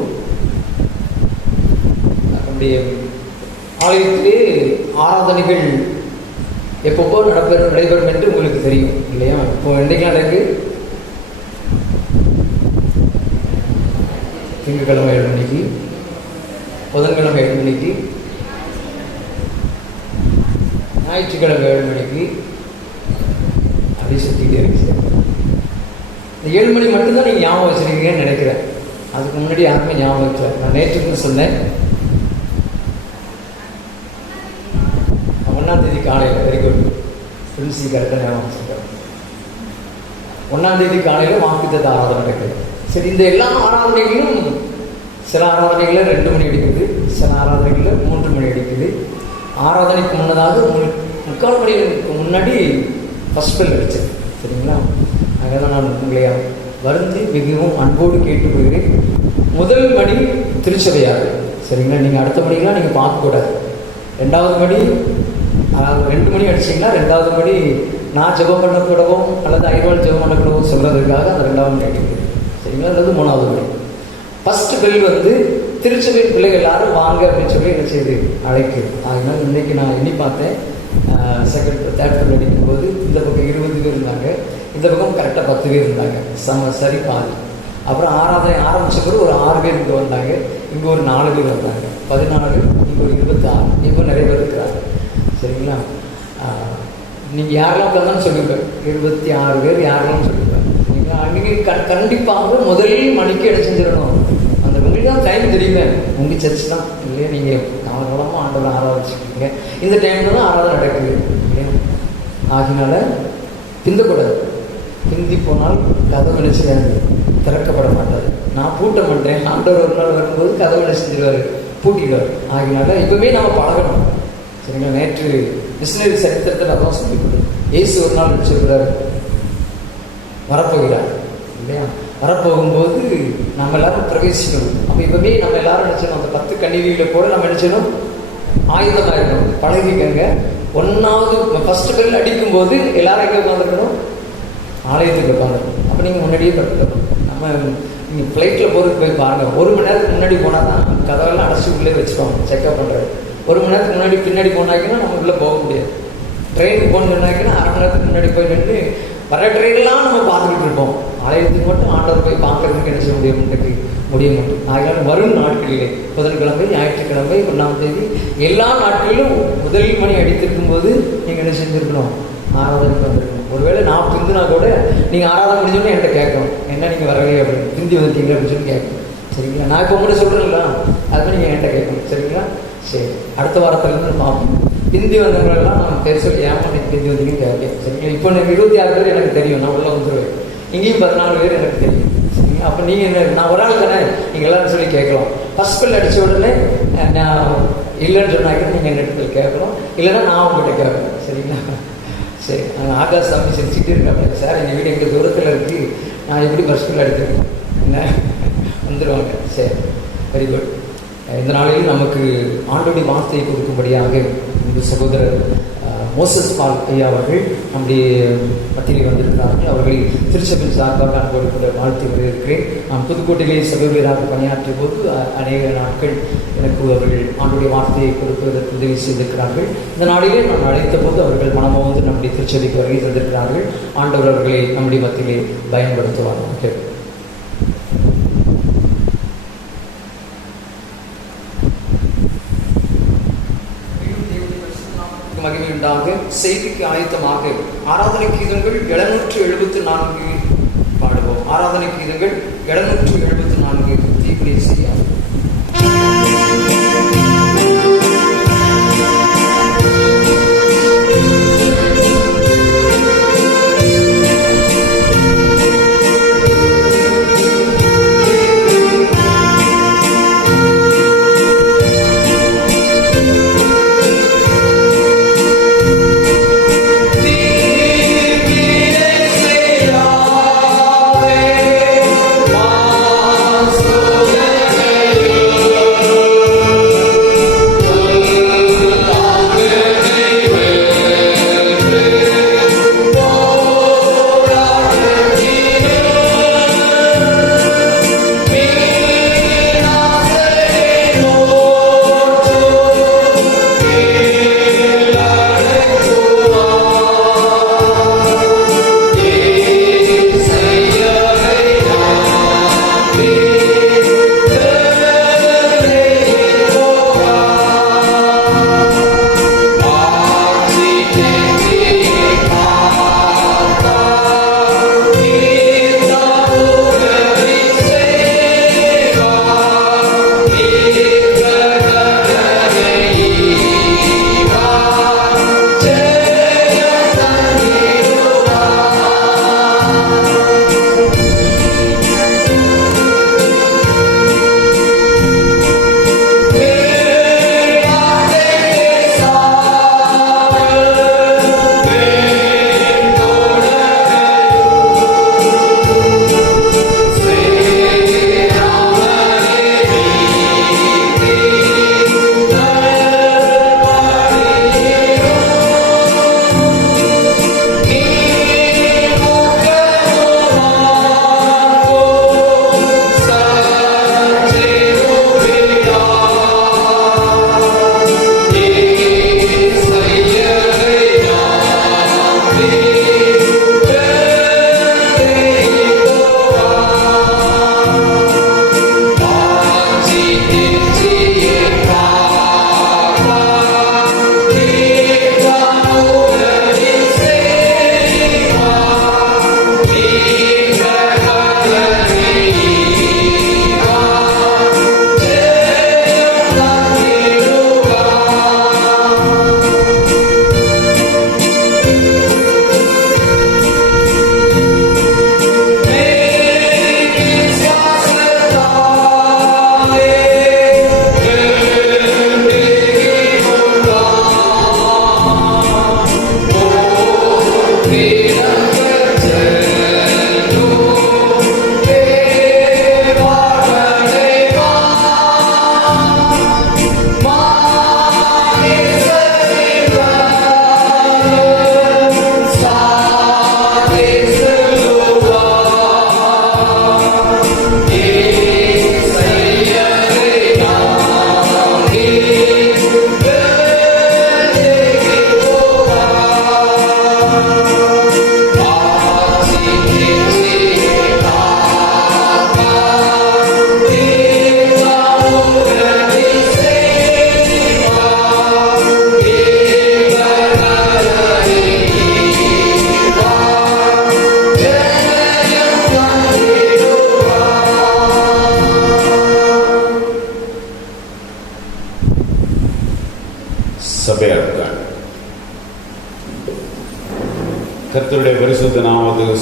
நம்முடைய ஆலயத்திலே ஆராதனைகள் எப்பப்போ நடைபெறும் என்று உங்களுக்கு தெரியும் இல்லையா? இப்போ என்றைக்கு நடக்கு? திங்கட்கிழமை 7 மணிக்கு, புதன்கிழமை 7 மணிக்கு, ஞாயிற்றுக்கிழமை 7 மணிக்கு, அப்படி சுற்றிக்கிட்டே இருக்கு. இந்த 7 மணி மட்டும்தான் நீங்கள் ஞாபகம் வச்சுருக்கீங்கன்னு நினைக்கிறேன். அதுக்கு முன்னாடி யாருமே ஞாபகம் வச்ச. நான் நேற்றுக்குன்னு சொன்னேன், 1ஆம் தேதி காலையில், வெரி குட் பிரின்சி, கரெக்டாக ஞாபகம் வச்சுருக்கேன். 1ஆம் தேதி காலையில் வாக்குத்தத்த ஆராதனை நடக்குது. சரி, இந்த எல்லா ஆராதனைகளும் சில ஆராதனைகளில் 2 மணி அடிக்குது, சில ஆராதனைகளில் 3 மணி அடிக்குது. ஆராதனைக்கு முன்னதாக 3/4 மணிக்கு முன்னாடி ஃபர்ஸ்ட் பெல் அடிச்சது. சரிங்களா? அதனால் நான் உங்களை வருந்தி மிகவும் அன்போடு கேட்டுக்கொள்கிறேன். முதல் மணி திருச்சபையாக, சரிங்களா? நீங்கள் அடுத்த மணிக்கெலாம் நீங்கள் பார்க்கக்கூடாது. 2வது மணி, அதாவது 2 மணி அடிச்சிங்கன்னா 2வது மணி நான் ஜெபம் பண்ணக்கூடவும் அல்லது ஐவாள் ஜெபம் பண்ணக்கூடவும் சொல்கிறதுக்காக அந்த 2வது மணி அடிக்குது. சரிங்களா? அல்லது 3வது மணி. ஃபர்ஸ்ட் பெல் வந்து திருச்சபையின் பிள்ளைகள் எல்லாரும் வாங்க அப்படின்னு சொல்லி என்ன செய்து அழைக்குது. அதனால் இன்றைக்கி நான் எண்ணி பார்த்தேன், செகண்ட் தேர்ட் பெல் அடிக்கும்போது இந்த பக்கம் 20 பேர் இருந்தாங்க, இந்த பக்கம் கரெக்டாக 10 பேர் இருந்தாங்க. சரி பாதி. அப்புறம் ஆராதனை ஆரம்பித்த பிறகு ஒரு 6 பேர் இங்கே வந்தாங்க, இங்கே ஒரு 4 பேர் வந்தாங்க, 14, இங்கே ஒரு 26, இப்போ நிறைய பேர் இருக்கிறாங்க. சரிங்களா? நீங்கள் யாரெல்லாம் உட்காந்தான்னு சொல்லுங்கள், 26 பேர் யாரெல்லாம் சொல்லுங்கள். சரிங்களா? நீங்கள் கண்டிப்பாக முதல் மணிக்கு என்ன செஞ்சிடணும், அந்த உங்களுக்கு தான் டைம் தெரியுமே, உங்கள் சர்ச் தான் இல்லையா, நீங்கள் காலகாலமாக ஆண்டவரை ஆராதிச்சுருக்கீங்க, இந்த டைமில் தான் ஆராதனை நடக்குது இல்லையா. ஆகினால பிந்தக்கூடாது. பிந்தி போனால் கதவு என்ன செய்யாது, திறக்கப்பட மாட்டாது. நான் பூட்ட மாட்டேன், ஆண்டவர் ஒரு நாள் வரும்போது கதவு என்ன செஞ்சிருவார், பூட்டிடுவார். ஆகினால இப்பவுமே நம்ம பழகணும். சரிங்களா? நேற்று மிஷினரி சரித்திரத்தில் அதான் சொல்லி கொடுத்தோம். இயேசு ஒரு நாள் நினச்சிருக்கிறார், வரப்போகிறார் இல்லையா. வரப்போகும்போது நம்ம எல்லாரும் பிரவேசிக்கணும். அப்போ இப்பவுமே நம்ம எல்லாரும் நினச்சணும், அந்த 10 கன்னிகைகளை போல நம்ம நினச்சணும் ஆயுதமாக இருக்கணும், பழகிக்கங்க. 1வது ஃபர்ஸ்ட் பெல் அடிக்கும்போது எல்லாரும் எங்கே உட்காந்துருக்கணும், ஆலயத்துக்கு உட்காந்துருக்கணும். அப்போ நீங்கள் முன்னாடியே கற்றுக்கணும். நம்ம நீங்கள் ஃப்ளைட்டில் போகிறதுக்கு போய் பாருங்கள், 1 மணி நேரத்துக்கு முன்னாடி போனால் தான் கதவெல்லாம் அடைச்சி உள்ளே வச்சுருவாங்க செக்அப் பண்ணுறது. 1 மணி நேரத்துக்கு முன்னாடி பின்னாடி போனாங்கன்னா நம்ம உள்ளே போக முடியாது. ட்ரெயினுக்கு போகணுன்னாங்கன்னா 1/2 மணி நேரத்துக்கு முன்னாடி போய் நின்று வர ட்ரெயினெல்லாம் நம்ம பார்த்துக்கிட்டு இருப்போம். ஆலயத்துக்கு மட்டும் ஆண்டவர் போய் பார்க்கறதுக்கு என்ன செய்ய முடியும் மாட்டோம். ஆகினால வரும் நாட்களிலே புதன்கிழமை, ஞாயிற்றுக்கிழமை, 1ஆம் தேதி எல்லா நாட்களிலும் முதல் மணி அடித்திருக்கும் போது நீங்கள் என்ன செஞ்சுருக்கணும், ஆராதனைக்கு வந்திருக்கணும். ஒருவேளை நான் பிந்துனா கூட நீங்கள் ஆராதனை முடிஞ்சோன்னு என்கிட்ட கேட்கணும், என்ன நீங்கள் வரவே அப்படின்னு, பிந்தி வந்துட்டீங்க அப்படின்னு சொல்லி கேட்கணும். சரிங்களா? நான் இப்போ உங்கள்கிட்ட சொல்கிறேன்ல, அதுமாதிரி நீங்கள் என்கிட்ட கேட்கணும். சரிங்களா? சரி, அடுத்த வாரத்துலேருந்து நம்ம பார்ப்போம். பிந்தி வந்தவங்களெல்லாம் நான் பேர் சொல்லி ஏமாற்றி பிந்தி வந்தீங்கன்னு கேட்கேன். சரிங்களா? இப்போ எனக்கு 26 பேர் எனக்கு தெரியும், நான் உள்ளே வந்துடுவேன். இங்கேயும் 14 பேர் எனக்கு தெரியும். சரிங்களா? அப்போ நீங்கள் என்ன, நான் ஒரு ஆள் தானே, நீங்கள் எல்லாரும் சொல்லி கேட்கலாம். ஃபர்ஸ்ட் பெல் அடித்த உடனே நான் இல்லைன்னு சொன்னாக்க நீங்கள் என்ன இடத்துல கேட்கலாம், இல்லைன்னா நான் உங்கள்கிட்ட கேட்கணும். சரிங்களா? சரி, நாங்கள் ஆகாஷ் சாமி சிரிச்சுட்டு இருக்காங்க, சார் எங்கள் வீடு எங்கள் தூரத்தில் இருக்குது, நான் எப்படி ஃபர்ஸ்ட் பெல் அடிச்சிருக்கேன் என்ன வந்துடுவாங்க. சரி, வெரி குட். இந்த நாளில் நமக்கு ஆண்டோடைய வார்த்தையை கொடுக்கும்படியாக இந்த சகோதரர் மோசஸ் பால் ஐயா அவர்கள் நம்முடைய மத்தியில் வந்திருக்கிறார்கள். அவர்களை திருச்சபையின் சார்பாக அன்போடு கூட வாழ்த்து வரவேற்கிறேன். நான் புதுக்கோட்டையிலே சகோதரராக பணியாற்றிய போது அநேக நாட்கள் எனக்கு அவர்கள் ஆண்டுடைய வார்த்தையை கொடுப்பதற்கு உதவி செய்திருக்கிறார்கள். இந்த நாளிலே நான் அழைத்த போது அவர்கள் மனமோந்து நம்முடைய திருச்சபைக்கு வருகை தந்திருக்கிறார்கள். ஆண்டவர் அவர்களை நம்முடைய மத்தியிலே பயன்படுத்துவார்கள். மகிமை உண்டாக. செய்திக்கு ஆயத்தமாக ஆராதனை கீதங்கள் 774 பாடுவோம். ஆராதனை கீதங்கள் 774 தீபடி செய்ய Thank you.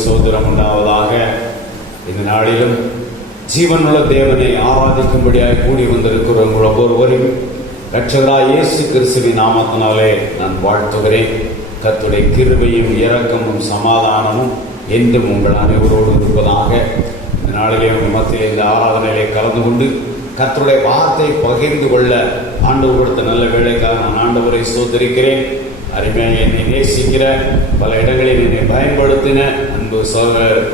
சோதரம் உண்டாவதாக. இந்த நாளிலும் ஜீவனுள்ள தேவனை ஆராதிக்கும்படியாக கூடி வந்திருக்கிற உங்கள் ஒவ்வொருவரும் இரட்சகராகிய இயேசு கிறிஸ்துவின் நாமத்தினாலே நான் வாழ்த்துகிறேன். கர்த்தருடைய கிருபையும் இரக்கமும் சமாதானமும் என்றும் உங்கள் அனைவரோடு இருப்பதாக. இந்த நாளிலே உங்கள் மத்தியில் இந்த ஆராதனையிலே கலந்து கொண்டு கர்த்தருடைய வார்த்தை பகிர்ந்து கொள்ள ஆண்டவர் கொடுத்த நல்ல வேலைக்காக நான் ஆண்டவரை ஸ்தோத்திரிக்கிறேன். அருமையாக என்னை நேசிக்கிற பல இடங்களில் என்னை பயன்படுத்தின அன்பு சகோதரர்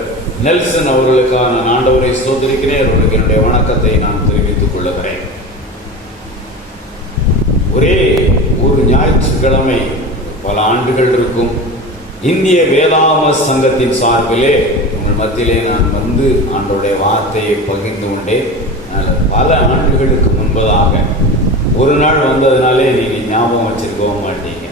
நெல்சன் அவர்களுக்காக நான் ஆண்டவரை ஸ்தோத்திரிக்கிறேன். அவர்களுக்கு என்னுடைய வணக்கத்தை நான் தெரிவித்துக் கொள்ளுகிறேன். ஒரே ஒரு ஞாயிற்றுக்கிழமை பல ஆண்டுகள் இருக்கும் இந்திய வேதாம சங்கத்தின் சார்பிலே உங்கள் மத்தியிலே நான் வந்து ஆண்டவருடைய வார்த்தையை பகிர்ந்து கொண்டேன். பல ஆண்டுகளுக்கு முன்பதாக ஒரு நாள் வந்ததுனாலே நீங்கள் ஞாபகம் வச்சிருக்கவும் மாட்டீங்க.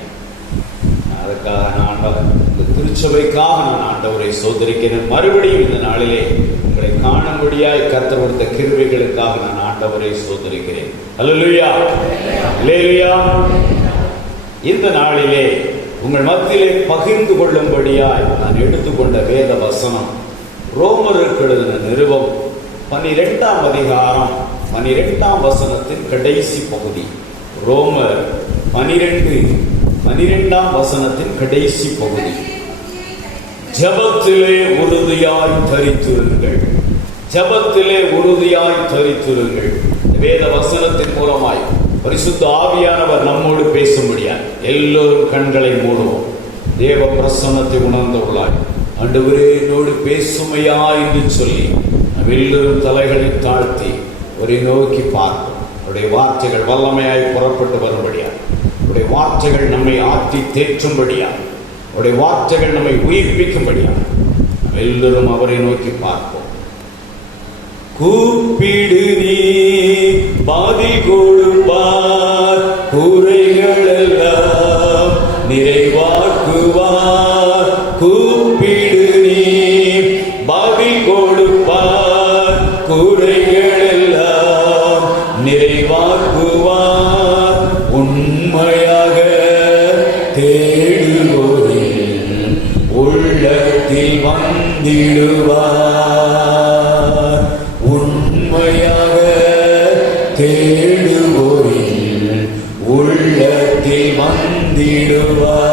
அதுக்காக நான் இந்த திருச்சபைக்காக நான் ஆண்டவரை சோதரிக்கிறேன். மறுபடியும் இந்த நாளிலே உங்களை காணும்படியாய் கர்த்தர் கொடுத்த கிருபைகளுக்காக நான் ஆண்டவரை சோதரிக்கிறேன். அல்லேலூயா, அல்லேலூயா. இந்த நாளிலே உங்கள் மத்தியிலே பகிர்ந்து கொள்ளும்படியாய் நான் எடுத்துக்கொண்ட வேத வசனம் ரோமருக்கு எழுதின நிருபம் 12ஆம் அதிகாரம் 12ஆம் வசனத்தின் கடைசி பகுதி. ரோமர் 12ஆம் வசனத்தின் கடைசி பகுதி. ஜெபத்திலே உறுதியாய் தரித்திருங்கள், ஜெபத்திலே உறுதியாய் தரித்திருங்கள். வேத வசனத்தின் மூலமாய் பரிசுத்த ஆவியானவர் நம்மோடு பேச முடியாது. எல்லோரும் கண்களை மூடுவோம். தேவ பிரசன்னத்தை உணர்ந்தவர்களாய் ஆண்டவரே என்னோடு பேசுமையா என்று சொல்லி நாம் எல்லோரும் தலைகளை தாழ்த்தி ஒரு நோக்கி பார்ப்போம். அவருடைய வார்த்தைகள் வல்லமையாய் புறப்பட்டு வரும்படியா, அவருடைய வார்த்தைகள் நம்மை ஆற்றி தேற்றும்படியா, அவருடைய வார்த்தைகள் நம்மை உயிர்ப்பிக்கும்படியா நாம் எல்லோரும் அவரை நோக்கி பார்ப்போம். கூப்பிடு நீ பதில் கொடுப்பார், குறைகள் எல்லாம் நிறைவாக்குவார். கூப்பிடு நீ பதில் கொடுப்பார், குறைகள் எல்லாம் நிறைவாக்குவார். உண்மையாக தேடுவோரின் உள்ளத்தில் வந்திடுவார். உண்மையாக தேடுவோரின் உள்ளத்தில் வந்திடுவார்.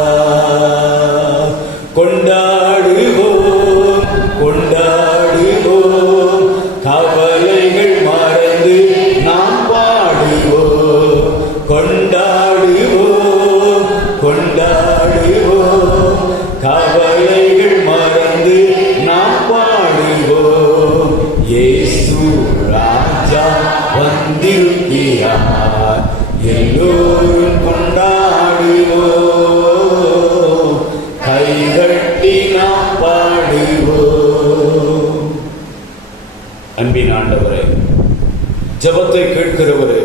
கொண்டாடுவோம், கொண்டாடுவோம், கவலைகள் மறந்து நாம் பாடுவோம். கொண்டாடுவோம், கொண்டாடுவோம், கவலைகள் மறந்து நாம் பாடுவோம். இயேசு ராஜா வந்திருக்கிறார், எல்லோரும் கொண்டாடுவோம், கைகட்டி நாம் பாடுவோம். அன்பின் ஆண்டவரே, ஜெபத்தை கேட்கிறவரே,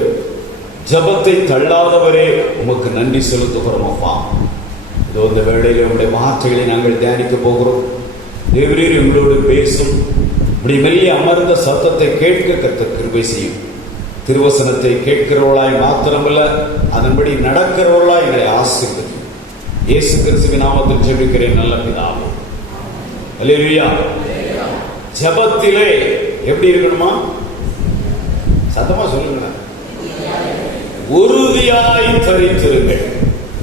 ஜெபத்தை தள்ளாதவரே, உமக்கு நன்றி செலுத்துகிறோம் அப்பா. இதோ இந்த வேளையில் உங்களுடைய வார்த்தைகளை நாங்கள் தியானிக்க போகிறோம். தேவரீர் எங்களோடு பேசும். இப்படி மெல்லிய அமர்ந்த சத்தத்தை கேட்க கர்த்தர் கிருபை செய்யும். திருவசனத்தை கேட்கிறவர்களாய் மாத்திரமல்ல, அதன்படி நடக்கிறவர்களாய் எங்களை ஆசீர்வதி. இயேசு கிறிஸ்துவின் நாமத்தில் ஜெபிக்கிறேன் நல்ல பிதாவே, அல்லேலூயா. ஜெபத்திலே எப்படி இருக்கணுமா? சத்தமா சொல்லுங்க. உறுதியாய் தரித்திருங்கள்.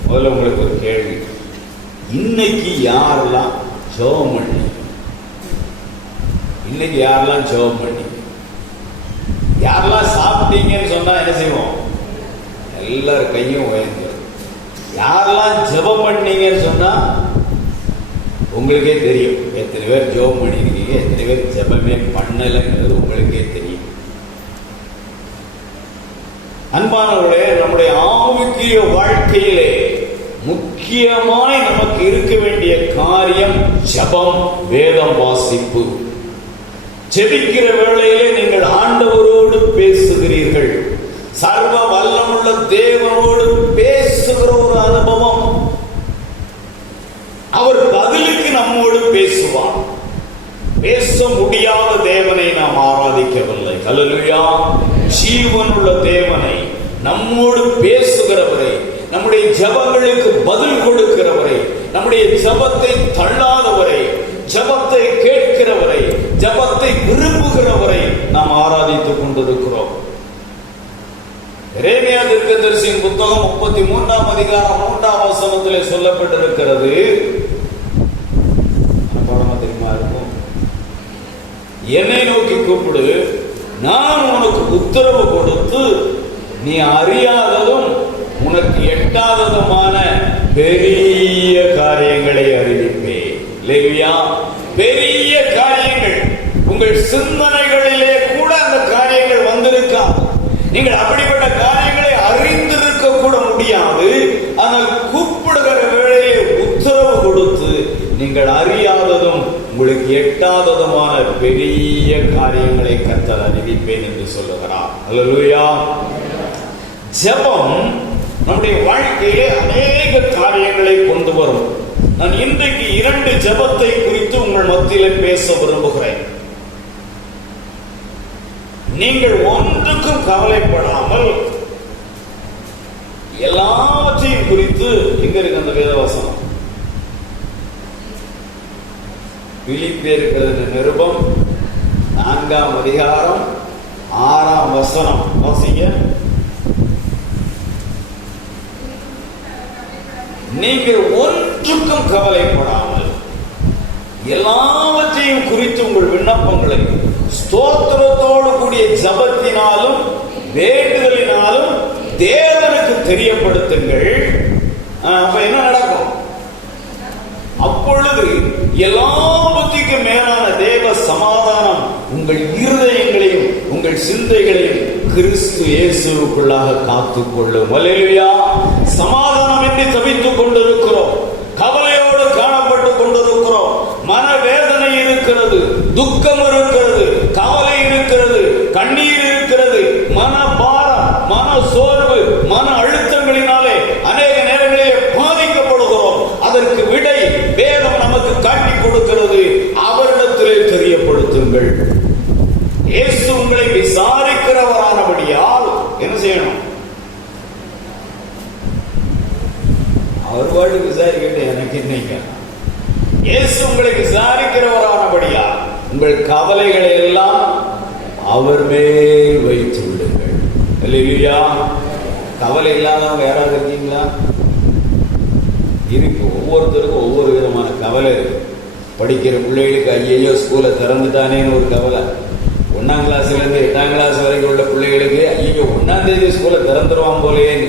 முதல்ல உங்களுக்கு ஒரு கேள்வி, இன்னைக்கு யாரெல்லாம் ஜெபம் பண்ணி? இன்னைக்கு யாரெல்லாம் ஜெபம் பண்ணி? யாரெல்லாம் சாப்பிட்டீங்கன்னு சொன்னா என்ன செய்வோம்? எல்லாரும் கையும் உயர்ந்து. யாரெல்லாம் ஜெபம் பண்ணீங்கன்னு சொன்னா உங்களுக்கே தெரியும் எத்தனை பேர் ஜெபம் பண்ணிருக்கீங்க, எத்தனை பேர் ஜெபமே பண்ணலைங்கிறது உங்களுக்கே தெரியும். அன்பானவர்களே, நம்முடைய ஆவிக்குரிய வாழ்க்கையிலே முக்கியமாய் நமக்கு இருக்க வேண்டிய காரியம் ஜெபம், வேதம் வாசிப்பு. ஜெபிக்கிற வேளையிலே நீங்கள் ஆண்டவரோடு பேசுகிறீர்கள். சர்வ வல்லமுள்ள தேவனோடு பேசுகிற ஒரு அனுபவம். அவர் பதிலுக்கு நம்மோடு பேசுவார். பேச முடியாத தேவனை நாம் ஆராதிக்கவில்லை. அல்லேலூயா. ஜீவனுள்ள தேவனை, நம்மோடு பேசுகிறவரை, நம்முடைய ஜெபங்களுக்கு பதில் கொடுக்கிறவரை, நம்முடைய ஜெபத்தை தள்ளாதவரை, ஜபத்தை கேட்கிறவரை, ஜபத்தை விரும்புகிறவரை நாம் ஆராதித்துக் கொண்டிருக்கிறோம். எரேமியா தீர்க்கதரிசியின் புத்தகம் 33ஆம் அதிகாரம் 3ஆம் வசனத்திலே சொல்லப்பட்டிருக்கிறது. பாடமா தெரியுமா இருக்கும்? என்னை நோக்கி கூப்பிடு, நான் உனக்கு உத்தரவு கொடுத்து நீ அறியாததும் உனக்கு எட்டாததுமான பெரிய காரியங்களை அறிவிப்பேன். இல்லையா? பெரிய காரியங்கள் உங்கள் சிந்தனைகளிலே கூட அந்த காரியங்கள் வந்திருக்காது. நீங்கள் அப்படிப்பட்ட காரியங்களை அறிந்திருக்க கூட முடியாது. ஆனால் கூப்பிடுகிற வேளையிலே உத்தரவு கொடுத்து நீங்கள் அறியாததும் உங்களுக்கு எட்டாததுமான பெரிய காரியங்களை கர்த்தர் அறிவிப்பேன் என்று சொல்லுகிறார். அல்லேலூயா. ஜெபம் நம்முடைய வாழ்க்கையிலே அநேக காரியங்களை கொண்டு வரும். நான் இன்றைக்கு 2 ஜெபத்தை குறித்து உங்கள் மத்தியிலே பேச விரும்புகிறேன். நீங்கள் ஒன்றுக்கும் கவலைப்படாமல் எல்லாவற்றையும் குறித்து எங்க இருக்கு அந்த வேதவசனம்? பிலிப்பியருக்கு நிருபம் 4ஆம் அதிகாரம் 6ஆம் வசனம் வாசிங்க. நீங்கள் ஒன்றுக்கும் கவலைப்படாமல் எல்லாவற்றையும் குறித்து உங்கள் விண்ணப்பங்களை ஸ்தோத்திரத்தோடு கூடிய ஜபத்தினாலும் வேண்டுதலினாலும் தேவனுக்கு தெரியப்படுத்துங்கள். அப்ப என்ன நடக்கும்? அப்பொழுது எல்லாவற்றுக்கும் மேலான தேவ சமாதானம் உங்கள் இருதயங்களையும் உங்கள் சிந்தைகளையும் கிறிஸ்து இயேசுவுக்குள்ளாக காத்துக் கொள்ளும். அல்லேலூயா. சமாதானம் என்று தவித்துக் கொண்டிருக்கிறோம், கவலையோடு காணப்பட்டுக் கொண்டிருக்கிறோம், மனவேதனை இருக்கிறது, துக்கம் இருக்கிறது, கவலை இருக்கிறது, கண்ணீர் இருக்கிறது, மன பாரம், மன சோர்வு, மன அழுத்தங்களினாலே அநேக நேரங்களிலே பாதிக்கப்படுகிறோம். அதற்கு விடை வேதம் நமக்கு காட்டி கொடுக்கிறது. அவரிடத்திலே தெரியப்படுத்துங்கள். இயேசு உங்களை விசாரிக்கிறவரானபடியால் என்ன செய்யணும்? அவர் வாடு விசாரிக்கிட்ட எனக்கு என்னைங்க? இயேசு உங்களை விசாரிக்கிறவரானபடியால் உங்கள் கவலைகளை எல்லாம் அவர் மேல் வைத்து விடுங்கள். அல்லேலூயா. கவலை இல்லாதவங்க யாராவது இருக்கீங்களா? இருக்கு. ஒவ்வொருத்தருக்கும் ஒவ்வொரு விதமான கவலை இருக்கு. படிக்கிற பிள்ளைகளுக்கு ஐயோ ஸ்கூலை திறந்துட்டானேன்னு ஒரு கவலை. 1ஆம் கிளாஸ்ல இருந்து 8ஆம் கிளாஸ் வரைக்கும் உள்ள பிள்ளைகளுக்கு ஐயோ 1ஆம் தேதி ஸ்கூலை திறந்துருவான் போலேன்னு.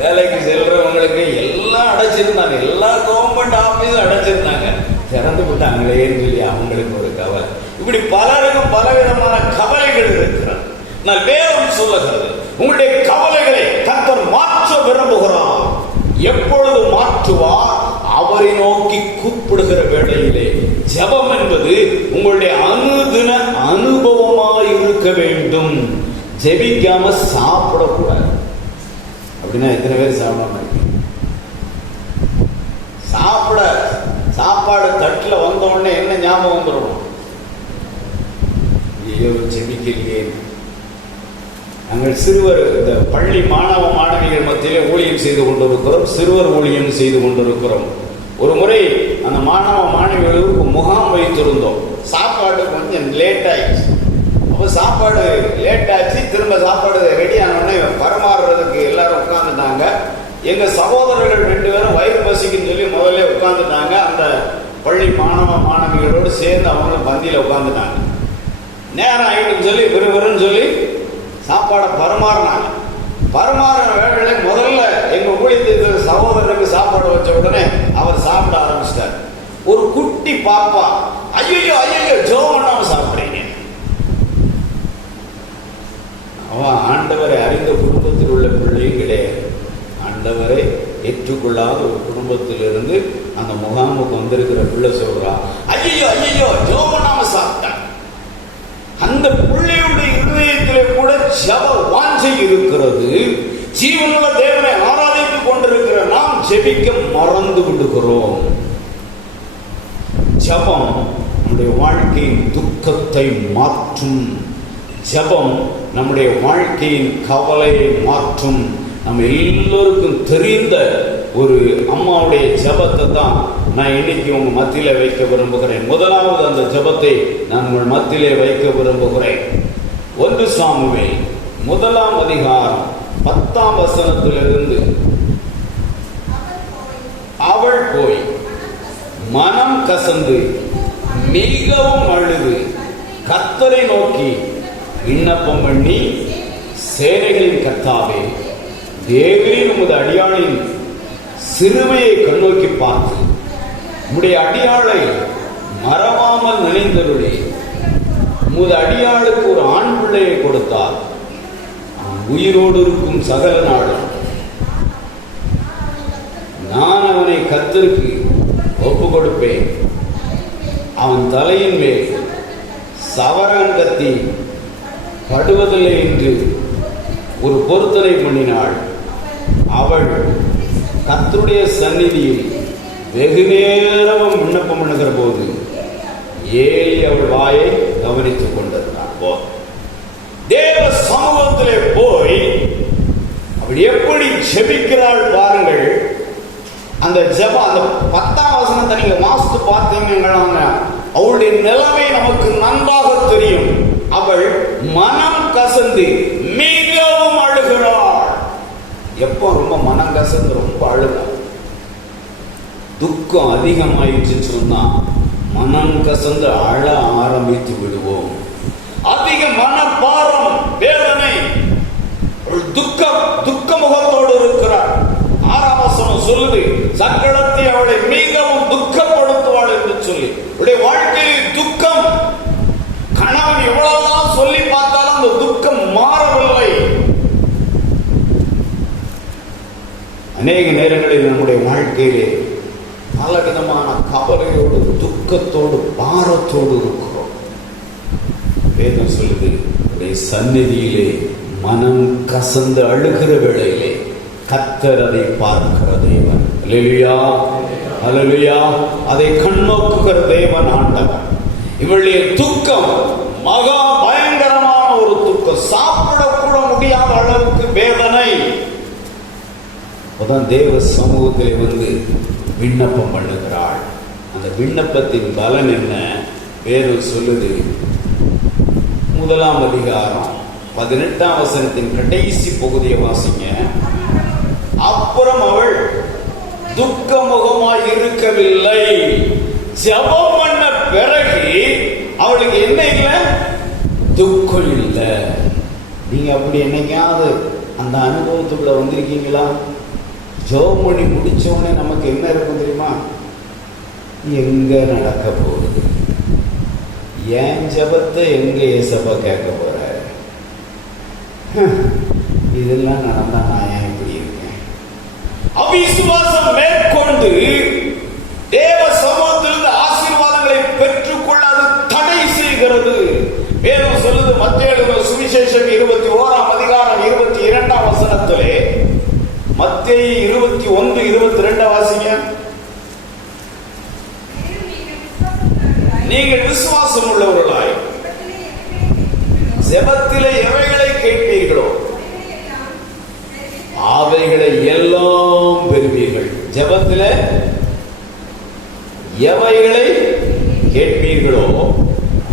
வேலைக்கு செல்றவங்களுக்கு எல்லாம் அடைச்சிருந்தாங்க, எல்லா கவர்மெண்ட் ஆபீஸும் அடைச்சிருந்தாங்க, திறந்து விட்டாங்களேன்னு சொல்லி அவங்களுக்கு ஒரு கவலை. இப்படி பலருக்கும் பலவிதமான கவலைகள் இருக்கிறது. நான் வேதம் சொல்லுகிறது, உங்களுடைய கவலைகளை கர்த்தர் மாற்ற விரும்புகிறார். எப்பொழுது மாற்றுவார்? அவரை நோக்கி கூப்பிடுகிற வேளையிலே. ஜெபம் என்பது உங்களுடைய அனுதின அனுபவமாய் இருக்க வேண்டும். ஜெபிக்காம சாப்பிடக்கூடாது. அப்படின்னா எத்தனை பேர் சாப்பிடாம சாப்பாடு தட்டில் வந்த உடனே என்ன ஞாபகம் வந்துடும்? ஐயோ ஜெபிக்கலையே. நாங்கள் சிறுவர் இந்த பள்ளி மாணவ மாணவிகள் மத்தியிலே ஊழியம் செய்து கொண்டிருக்கிறோம், சிறுவர் ஊழியம் செய்து கொண்டிருக்கிறோம். ஒரு முறை அந்த மாணவ மாணவிகளுக்கு முகாம் வைத்திருந்தோம். சாப்பாடு கொஞ்சம் லேட் ஆயிடுச்சு. அப்போ சாப்பாடு லேட் ஆச்சு. திரும்ப சாப்பாடு ரெடி ஆனோடனே பரமாறுறதுக்கு எல்லாரும் உட்காந்துட்டாங்க. எங்க சகோதரர்கள் 2 பேரும் வயிறு பசிக்குன்னு சொல்லி முதல்ல உட்காந்துட்டாங்க. அந்த பள்ளி மாணவ மாணவிகளோடு சேர்ந்து அவங்களும் பந்தியில உட்காந்துட்டாங்க. நேரம் ஆயிட்டுன்னு சொல்லி விறுவிறுன்னு சொல்லி சாப்பாடை பரமாறினாங்க. பரமாறின வேளையில முதல்ல எங்க ஊழியத்துக்கு சகோதரருக்கு சாப்பாடு வச்ச உடனே அவர் சாப்பிட ஆரம்பிச்சிட்டார். ஒரு குட்டி பாப்பா ஐயோ ஜெபம் பண்ணாம சாப்பிடுறீங்க. அவன் ஆண்டவரை அறிந்த குடும்பத்தில் உள்ள பிள்ளையும் கிடையாது. ஆண்டவரை ஏற்றுக்கொள்ளாத ஒரு குடும்பத்திலிருந்து அந்த முகாமுக்கு வந்திருக்கிற பிள்ளை சொல்றா, ஐயோ ஜெபம் பண்ணாம சாப்பிட்டான். அந்த பிள்ளையுடைய இருதயத்திலே கூட ஜெப வாஞ்சை இருக்கிறது. ஜீவனுள்ள தேவனை ஆராதித்துக் கொண்டிருக்கிற நாம் ஜெபிக்க மறந்து விடுகிறோம். ஜெபம் நம்முடைய வாழ்க்கையின் துக்கத்தை மாற்றும். ஜெபம் நம்முடைய வாழ்க்கையின் கவலையை மாற்றும். நம்ம எல்லோருக்கும் தெரிந்த ஒரு அம்மாவுடைய ஜெபத்தை தான் நான் இன்னைக்கு உங்க மத்தியில வைக்க விரும்புகிறேன். முதலாவது அந்த ஜெபத்தை நான் உங்கள் மத்தியிலே வைக்க விரும்புகிறேன். 1 சாமுவேல் 1ஆம் அதிகாரம் 10ஆம் வசனத்திலிருந்து, அவள் போய் மனம் கசந்து மிகவும் அழுது கர்த்தரை நோக்கி விண்ணப்பம் பண்ணி, சேனைகளின் கர்த்தாவே, தேவரீர் உமது அடியாளின் சிறுமையை கண்ணோக்கி பார்த்து உம்முடைய அடியாளை மறவாமல் நினைந்தருளி உமது அடியாளுக்கு ஒரு ஆண் பிள்ளையை கொடுத்தார். உயிரோடு இருக்கும் சகல நாளும் நான் அவனை கர்த்தருக்கு ஒப்பு கொடுப்பேன். அவன் தலையின் மேல் சவரன் கத்தி படுவதில்லை என்று ஒரு பொருத்தனை பண்ணினாள். அவள் கர்த்தருடைய சந்நிதியில் வெகு நேரம் விண்ணப்பம் பண்ணுகிற போது ஏலி அவள் வாயை கவனித்துக் கொண்டிருந்தார். தேவ சமூகத்திலே போய் அவள் எப்படி ஜெபிக்கிறாள் பாருங்கள். அந்த ஜெபம், அந்த 10ஆம் வசனத்தை நீங்க வாசித்து பார்த்தீங்கன்னா அவளுடைய நிலைமை நமக்கு நன்றாக தெரியும். அவள் மனம் கசந்து மிகவும் அழுகிறாள். எப்போ ரொம்ப மனம் கசந்து ரொம்ப அழுக, துக்கம் அதிகமாயிடுச்சு சொன்னா மனம் கசந்து அழ ஆரம்பித்து விடுவோம். அதிக மனபாரம், வேதனை, துக்க முகத்தோடு இருக்கிறார். 6ஆம் வசனம் சொல்லுது, சக்கரத்தை அவளை மிகவும் துக்கப்படுத்துவாள் என்று சொல்லி. அவளுடைய வாழ்க்கையில் துக்கம், கணவன் எவ்வளவுதான் சொல்லி பார்த்தாலும் அந்த துக்கம் மாறவில்லை. அநேக நேரங்களில் நம்முடைய வாழ்க்கையிலே பலவிதமான கவலையோடு, துக்கத்தோடு, பாரத்தோடு இருக்கிறோம். வேதம் சொல்லுது, உடைய சந்நிதியிலே மனம் கசந்து அழுகிற வேளையிலே கர்த்தர் அதை பார்க்கிற தேவன். அல்லேலூயா, அல்லேலூயா. அதை கண்ணோக்குகிற தேவன் ஆண்டவர். இவளுடைய துக்கம் மகா பயங்கரமான ஒரு துக்கம், சாப்பிடக்கூட முடியாத அளவுக்கு வேதனை. தேவ சமூகத்திலே வந்து விண்ணப்பம் பண்ணுகிறாள். அந்த விண்ணப்பத்தின் பலன் என்ன? வேதம் சொல்லுது, 1ஆம் அதிகாரம் 18ஆம் வசனத்தின் கடைசி பகுதியை வாசிங்க. அப்புறம் அவள் துக்கமுகமாய் இருக்கவில்லை. ஜெபம் பண்ண பிறகு அவளுக்கு என்ன இல்லை? துக்கம் இல்லை. நீங்க அப்படி என்னைக்காவது அந்த அனுபவத்துக்குள்ள வந்திருக்கீங்களா? ஜெபம் பண்ணி முடிச்சவனே நமக்கு என்ன இருக்கும் தெரியுமா? எங்க நடக்க போகுது, ஏன் ஜெபத்தை எங்க ஏசப்பா கேட்க போற, இதெல்லாம் நடந்தா நான் ஏன் இப்படி இருக்கேன்? அவிசுவாசம் மேற்கொண்டு தேவ சமூகத்திலிருந்து ஆசீர்வாதங்களை பெற்றுக்கொள்ள அது தடை செய்கிறது. வேதம் சொல்லுது, மத்தேயு சுவிசேஷம் 21ஆம் அதிகாரம் 22ஆம் வசனத்திலே, மத்தேயு 21:22 வாசிங்க. நீங்கள் விசுவாசம் உள்ளவர்களாய் ஜெபத்திலே எவைகளை கேட்பீர்களோ அவைகளை எல்லாம் பெறுவீர்கள். ஜெபத்திலே எவைகளை கேட்பீர்களோ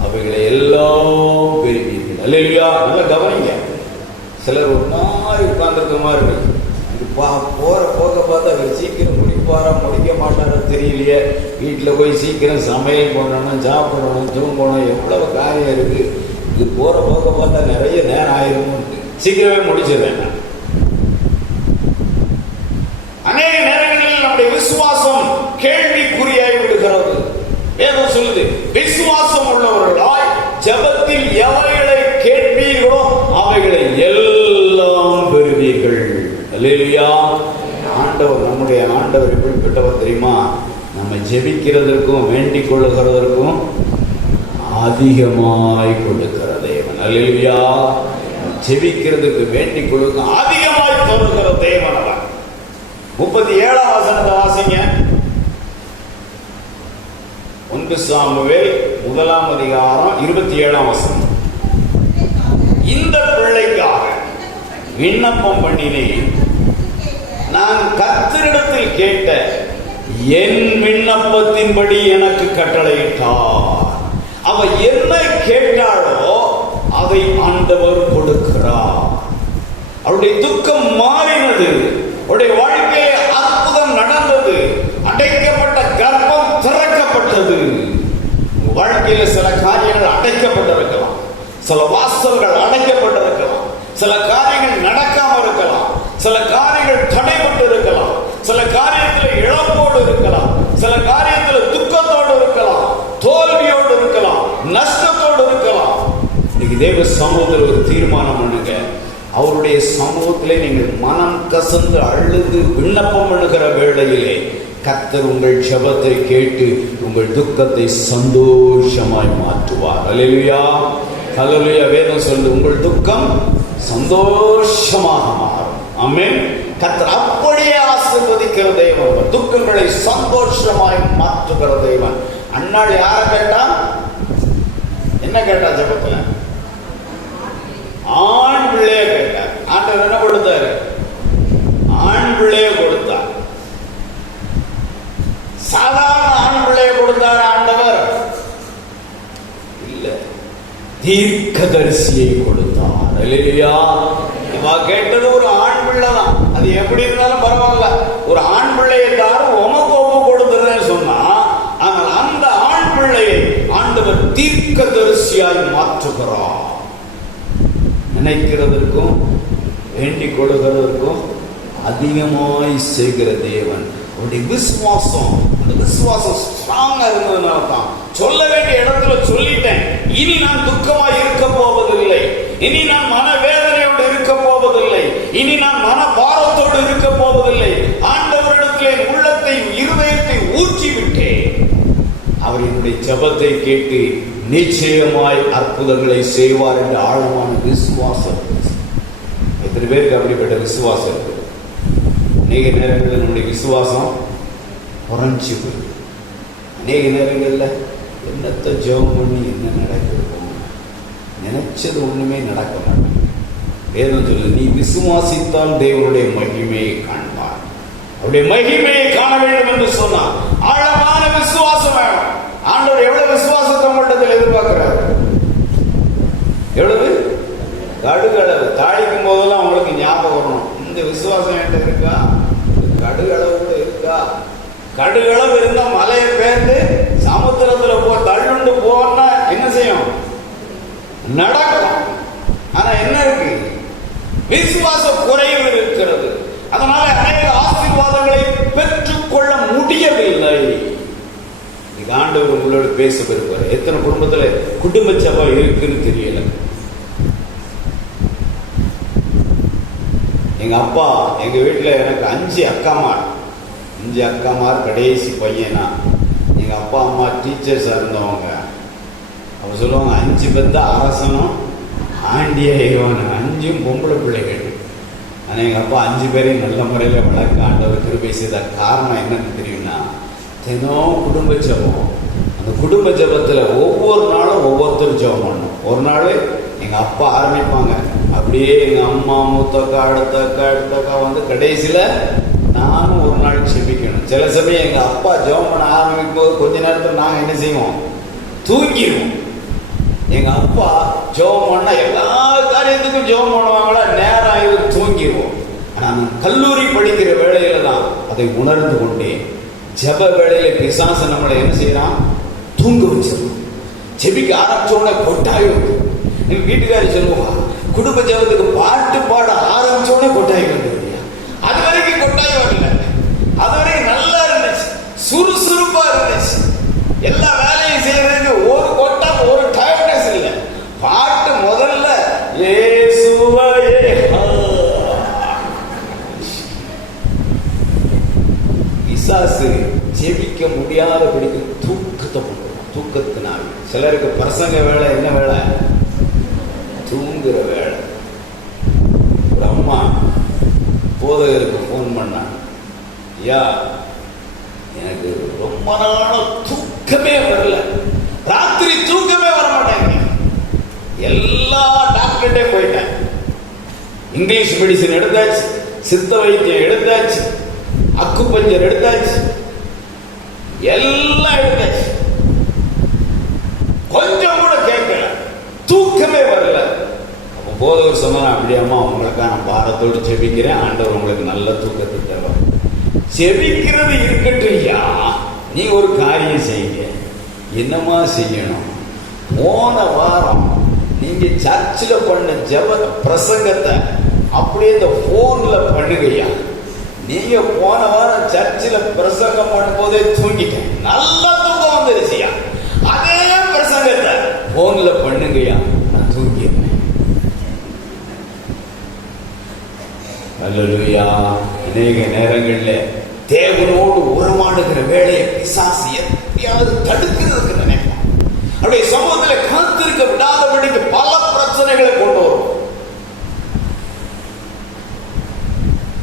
அவைகளை எல்லாம் பெறுவீர்கள். அல்லேலூயா. நல்லா கவனிங்க. சிலர் ஒரு நாள் உட்கார்ந்துருக்க மாதிரி இருக்கு. போற போக பார்த்தா அவர் சீக்கிரம் முடிப்பாரா முடிக்க மாட்டாரா தெரியலையே. வீட்டில் போய் சீக்கிரம் சமையல் பண்ணணும், சாப்பிடணும், தூங்கணும், எவ்வளவு காரியம் இருக்கு. இது போற போக பார்த்தா நிறைய நேரம் ஆயிரும். சீக்கிரமே முடிச்சிருவேன். அநேக நேரங்களில் நம்முடைய விசுவாசம் கேள்விக்குறியாய் விடுகிறது. வேதம் சொல்லுது, விசுவாசம் உள்ளவர்களாய் ஜெபத்தில் எவைகளை கேட்பீர்களோ அவைகளை எல்லாம் பெறுவீர்கள். அல்லேலூயா. ஆண்டவர், நம்முடைய ஆண்டவர் எப்படிப்பட்டவர் தெரியுமா? நம்ம ஜெபிக்கிறதற்கும் வேண்டிக் கொள்ளுகிறதற்கும் அதிகமாய் கொடுக்கிற தேவன். அல்லேலூயா. ஜெபிக்கிறதுக்கு வேண்டிக் கொள்ளுங்க அதிகமாய் தருகிற தேவன் அவர். 37ஆம் வசனத்தை வாசிங்க. 1 சாமுவேல் 1ஆம் அதிகாரம் 27ஆம் வசனம். இந்த பிள்ளைக்காக விண்ணப்பம் பண்ணினேன், நான் கர்த்தரிடத்தில் கேட்ட என் விண்ணப்பத்தின்படி எனக்கு கட்டளையிட்டார். அவ என்ன கேட்டாளோ அதை ஆண்டவர் கொடுக்கிறார். அவருடைய துக்கம் மாறினது, அவருடைய வாழ்க்கையிலே அற்புதம் நடந்தது, அடைக்கப்பட்ட கர்ப்பம் திறக்கப்பட்டது. வாழ்க்கையில சில காரியங்கள் அடைக்கப்பட்டிருக்கலாம், சில வாசல்கள் அடைக்கப்பட்டிருக்கலாம், சில காரியங்கள் நடக்காம இருக்கலாம், சில காரியங்கள் தடைபட்டு இருக்கலாம், சில காரியத்தில் இழப்போடு இருக்கலாம், சில காரியத்தில் துக்கத்தோடு இருக்கலாம், தோல்வியோடு இருக்கலாம், நஷ்டத்தோடு இருக்கலாம். இன்னைக்கு தேவ சமூகத்தில் ஒரு தீர்மானம் பண்ணுங்க. அவருடைய சமூகத்திலே நீங்கள் மனம் கசந்து அழுது விண்ணப்பம் பண்ணுகிற வேளையிலே கர்த்தர் உங்கள் ஜெபத்தை கேட்டு உங்கள் துக்கத்தை சந்தோஷமாய் மாற்றுவார். அல்லேலூயா, அல்லேலூயா. வேதம் சொல்லுது உங்கள் துக்கம் சந்தோஷமாக மாறும். ஆமென். கர்த்தர் அப்படியே ஆசீர்வதிக்கிற தேவன், துக்கங்களை சந்தோஷமாய் மாற்றுகிற தேவன். அன்னாள் யார கேட்டா? என்ன கேட்டா ஜெபத்துல? ஆண் பிள்ளைய கேட்டார். ஆண்டவர் என்ன கொடுத்தாரு? ஆண் பிள்ளைய கொடுத்தார். சாதாரண ஆண் பிள்ளைய கொடுத்தார் ஆண்டவர் இல்ல, தீர்க்கதரிசியை கொடுத்தார். அல்லேலூயா. இவ கேட்டது ஒரு ஆண் பிள்ளை தான். அது எப்படி இருந்தாலும் பரவாயில்ல, ஒரு ஆண் பிள்ளையை தாரும் உமக்கு ஒப்பு கொடுத்துறேன்னு சொன்னா, ஆனால் அந்த ஆண் பிள்ளையை ஆண்டவர் தீர்க்கதரிசியாய் மாற்றுகிறார். நினைக்கிறதற்கும் வேண்டிக் கொள்கிறதற்கும் அதிகமாய் செய்கிற தேவன். அவருடைய விசுவாசம், அந்த விசுவாசம் ஸ்ட்ராங்கா இருந்ததுனால தான் சொல்ல வேண்டிய இடத்துல சொல்லிட்டேன். இனி நான் துக்கமாய் இருக்க போவதில்லை, இனி நான் மனவேதனையோடு இருக்க போவதில்லை, இனி நான் மன பாரத்தோடு இருக்க போவதில்லை. ஆண்டவரிடத்திலே உள்ளத்தை இருதயத்தை ஊற்றி விட்டேன். அவர் என்னுடைய ஜெபத்தை கேட்டு நிச்சயமாய் அற்புதங்களை செய்வார் என்ற ஆழமான விசுவாசம். எத்தனை பேருக்கு அப்படிப்பட்ட விசுவாசம் இருக்கு? அநேக நேரங்களில் நம்முடைய விசுவாசம் குறைஞ்சி போயிடும். அநேக நேரங்களில் என்னத்தை ஜெபம் பண்ணி என்ன நடக்கும், நினைச்சது ஒண்ணுமே நடக்க மாட்டேன். வேதம் சொல்லு, நீ விசுவாசித்தால் தேவனுடைய மகிமையை காண்பார். அவருடைய மகிமையை காண வேண்டும் என்று சொன்னார். ஆழமான விசுவாசம் வேணும். ஆண்டவர் எவ்வளவு விசுவாசத்தை மட்டத்தில் எதிர்பார்க்கிறார்? எவ்வளவு? கடுகளவு. தாளிக்கும் போதெல்லாம் உங்களுக்கு ஞாபகம் வரணும், இந்த விசுவாசம் என்கிட்ட இருக்கா? கடுகளவு கூட இருக்கா? கடுகளவு இருந்தா மலையை பேர்ந்து சமுத்திரத்துல தள்ளுண்டு போனா என்ன செய்யும்? நடக்கும். ஆனா என்ன இருக்கு? விசுவாச குறைவு இருக்கிறது. அதனால அநேக ஆசீர்வாதங்களை பெற்றுக்கொள்ள முடியவில்லை. ஆண்டவர் உங்களோட பேச பெறுவார். எத்தனை குடும்பத்துல குடும்ப சபை இருக்குன்னு தெரியல. எங்க அப்பா, எங்க வீட்டுல எனக்கு 5 அக்காமார், கடைசி பையனா. எங்க அப்பா அம்மா டீச்சர்ஸா இருந்தவங்க. அவங்க சொல்லுவாங்க 5 பெத்த அரசனும் ஆண்டியா இவன், 5 பொம்பளை பிள்ளைகள். ஆனா எங்க அப்பா 5 பேரையும் நல்ல முறையில வளர்க்க ஆண்டவர் கிருபை செய்த காரணம் என்னன்னு தெரியும்னா, தினம் குடும்ப ஜெபம். அந்த குடும்ப ஜெபத்துல ஒவ்வொரு நாளும் ஒவ்வொருத்தரும் ஜெபம் பண்ணணும். ஒரு நாள் எங்க அப்பா ஆரம்பிப்பாங்க, அப்படியே எங்க அம்மா மூத்தக்கா அடுத்தக்கா வந்து கடைசியில நானும் ஒரு நாள் செபிக்கணும். சில சமயம் எங்க அப்பா ஜெபம் பண்ண ஆரம்பிக்கும் போது கொஞ்ச நேரத்தில் நாங்க என்ன செய்வோம்? தூங்கிடுவோம். எங்க அப்பா ஜெபம் பண்ணா எல்லா காரியத்துக்கும் ஜெபம் பண்ணுவாங்களா, நேரம் ஆகி தூங்கிடுவோம். ஆனா நான் கல்லூரி படிக்கிற வேளையில தான் அதை உணர்ந்து கொண்டேன். ஜெப வேளையில பிசாசு நம்மளை என்ன செய்யறான்? தூங்க வச்சிருக்கோம். செபிக்க ஆரம்பிச்சோட கொட்டாய் வந்து எங்க வீட்டுக்காரி சொல்லுவா, குடும்ப ஜெபத்துக்கு பாட்டு பாட ஆரம்பிச்சோட கொட்டாய் வந்து. அது வரைக்கும் கொட்டாய் வரல, அது வரைக்கும் நல்லா இருந்துச்சு, சுறுசுறுப்பா இருந்துச்சு. எல்லா வேலையும் செய்யறதுக்கு ஒரு கொட்டம், ஒரு டயர்ட்னஸ் இல்லை. பாட்டு முதல்ல இயேசுவே பிசாசு ஜெபிக்க முடியாதபடிக்கு தூக்கத்தை பண்ணுவோம். தூக்கத்தினால் சிலருக்கு பிரசங்க வேலை என்ன வேலை? தூங்குற வேலை. ஒரு அம்மா போதகருக்கு போன் பண்ணா, ஐயா எனக்கு ரொம்ப நாள் தூக்கமே வரல, ராத்திரி தூக்கமே வர மாட்டேங்க, எல்லா டாக்டர்கிட்டே போயிட்டேன், இங்கிலீஷ் மெடிசன் எடுத்தாச்சு, சித்த வைத்தியம் எடுத்தாச்சு, அக்குபஞ்சர் எடுத்தாச்சு, எல்லாம் எடுத்தாச்சு. கொஞ்சம் கூட கேட்கல, தூக்கமே வரல. அப்போ போதவர் சொன்னார், அப்படியாம்மா உங்களுக்கான பாரத்தோடு செபிக்கிறேன், ஆண்டவர் உங்களுக்கு நல்ல தூக்கத்தை தருவார். செபிக்கிறது இருக்கட்டையா, நீ ஒரு காரியம் செய்யுங்க. என்னமா செய்யணும்? போன வாரம் நீங்க சர்ச்சில் பண்ண ஜெப பிரசங்கத்தை அப்படியே இந்த போன்ல பண்ணுங்கய்யா. நீங்க போன வாரம் சர்ச்சில் பிரசங்கம் பண்ணும் போதே தூங்கிட்டேன், நல்லா தூக்கம் வந்துருச்சியா. அதே பிரசங்கத்தை போன்ல பண்ணுங்கய்யா, நான் தூங்கிடுறேன். அல்லேலூயா. அநேக நேரங்களில் தேவனோடு உறவாடுகிற வேலையை பிசாசு எப்படியாவது தடுக்கிறதுக்கு நினைப்பான். அவருடைய சமூகத்தில் காத்திருக்க விடாதபடிக்கு பல பிரச்சனைகளை கொண்டு வரும்.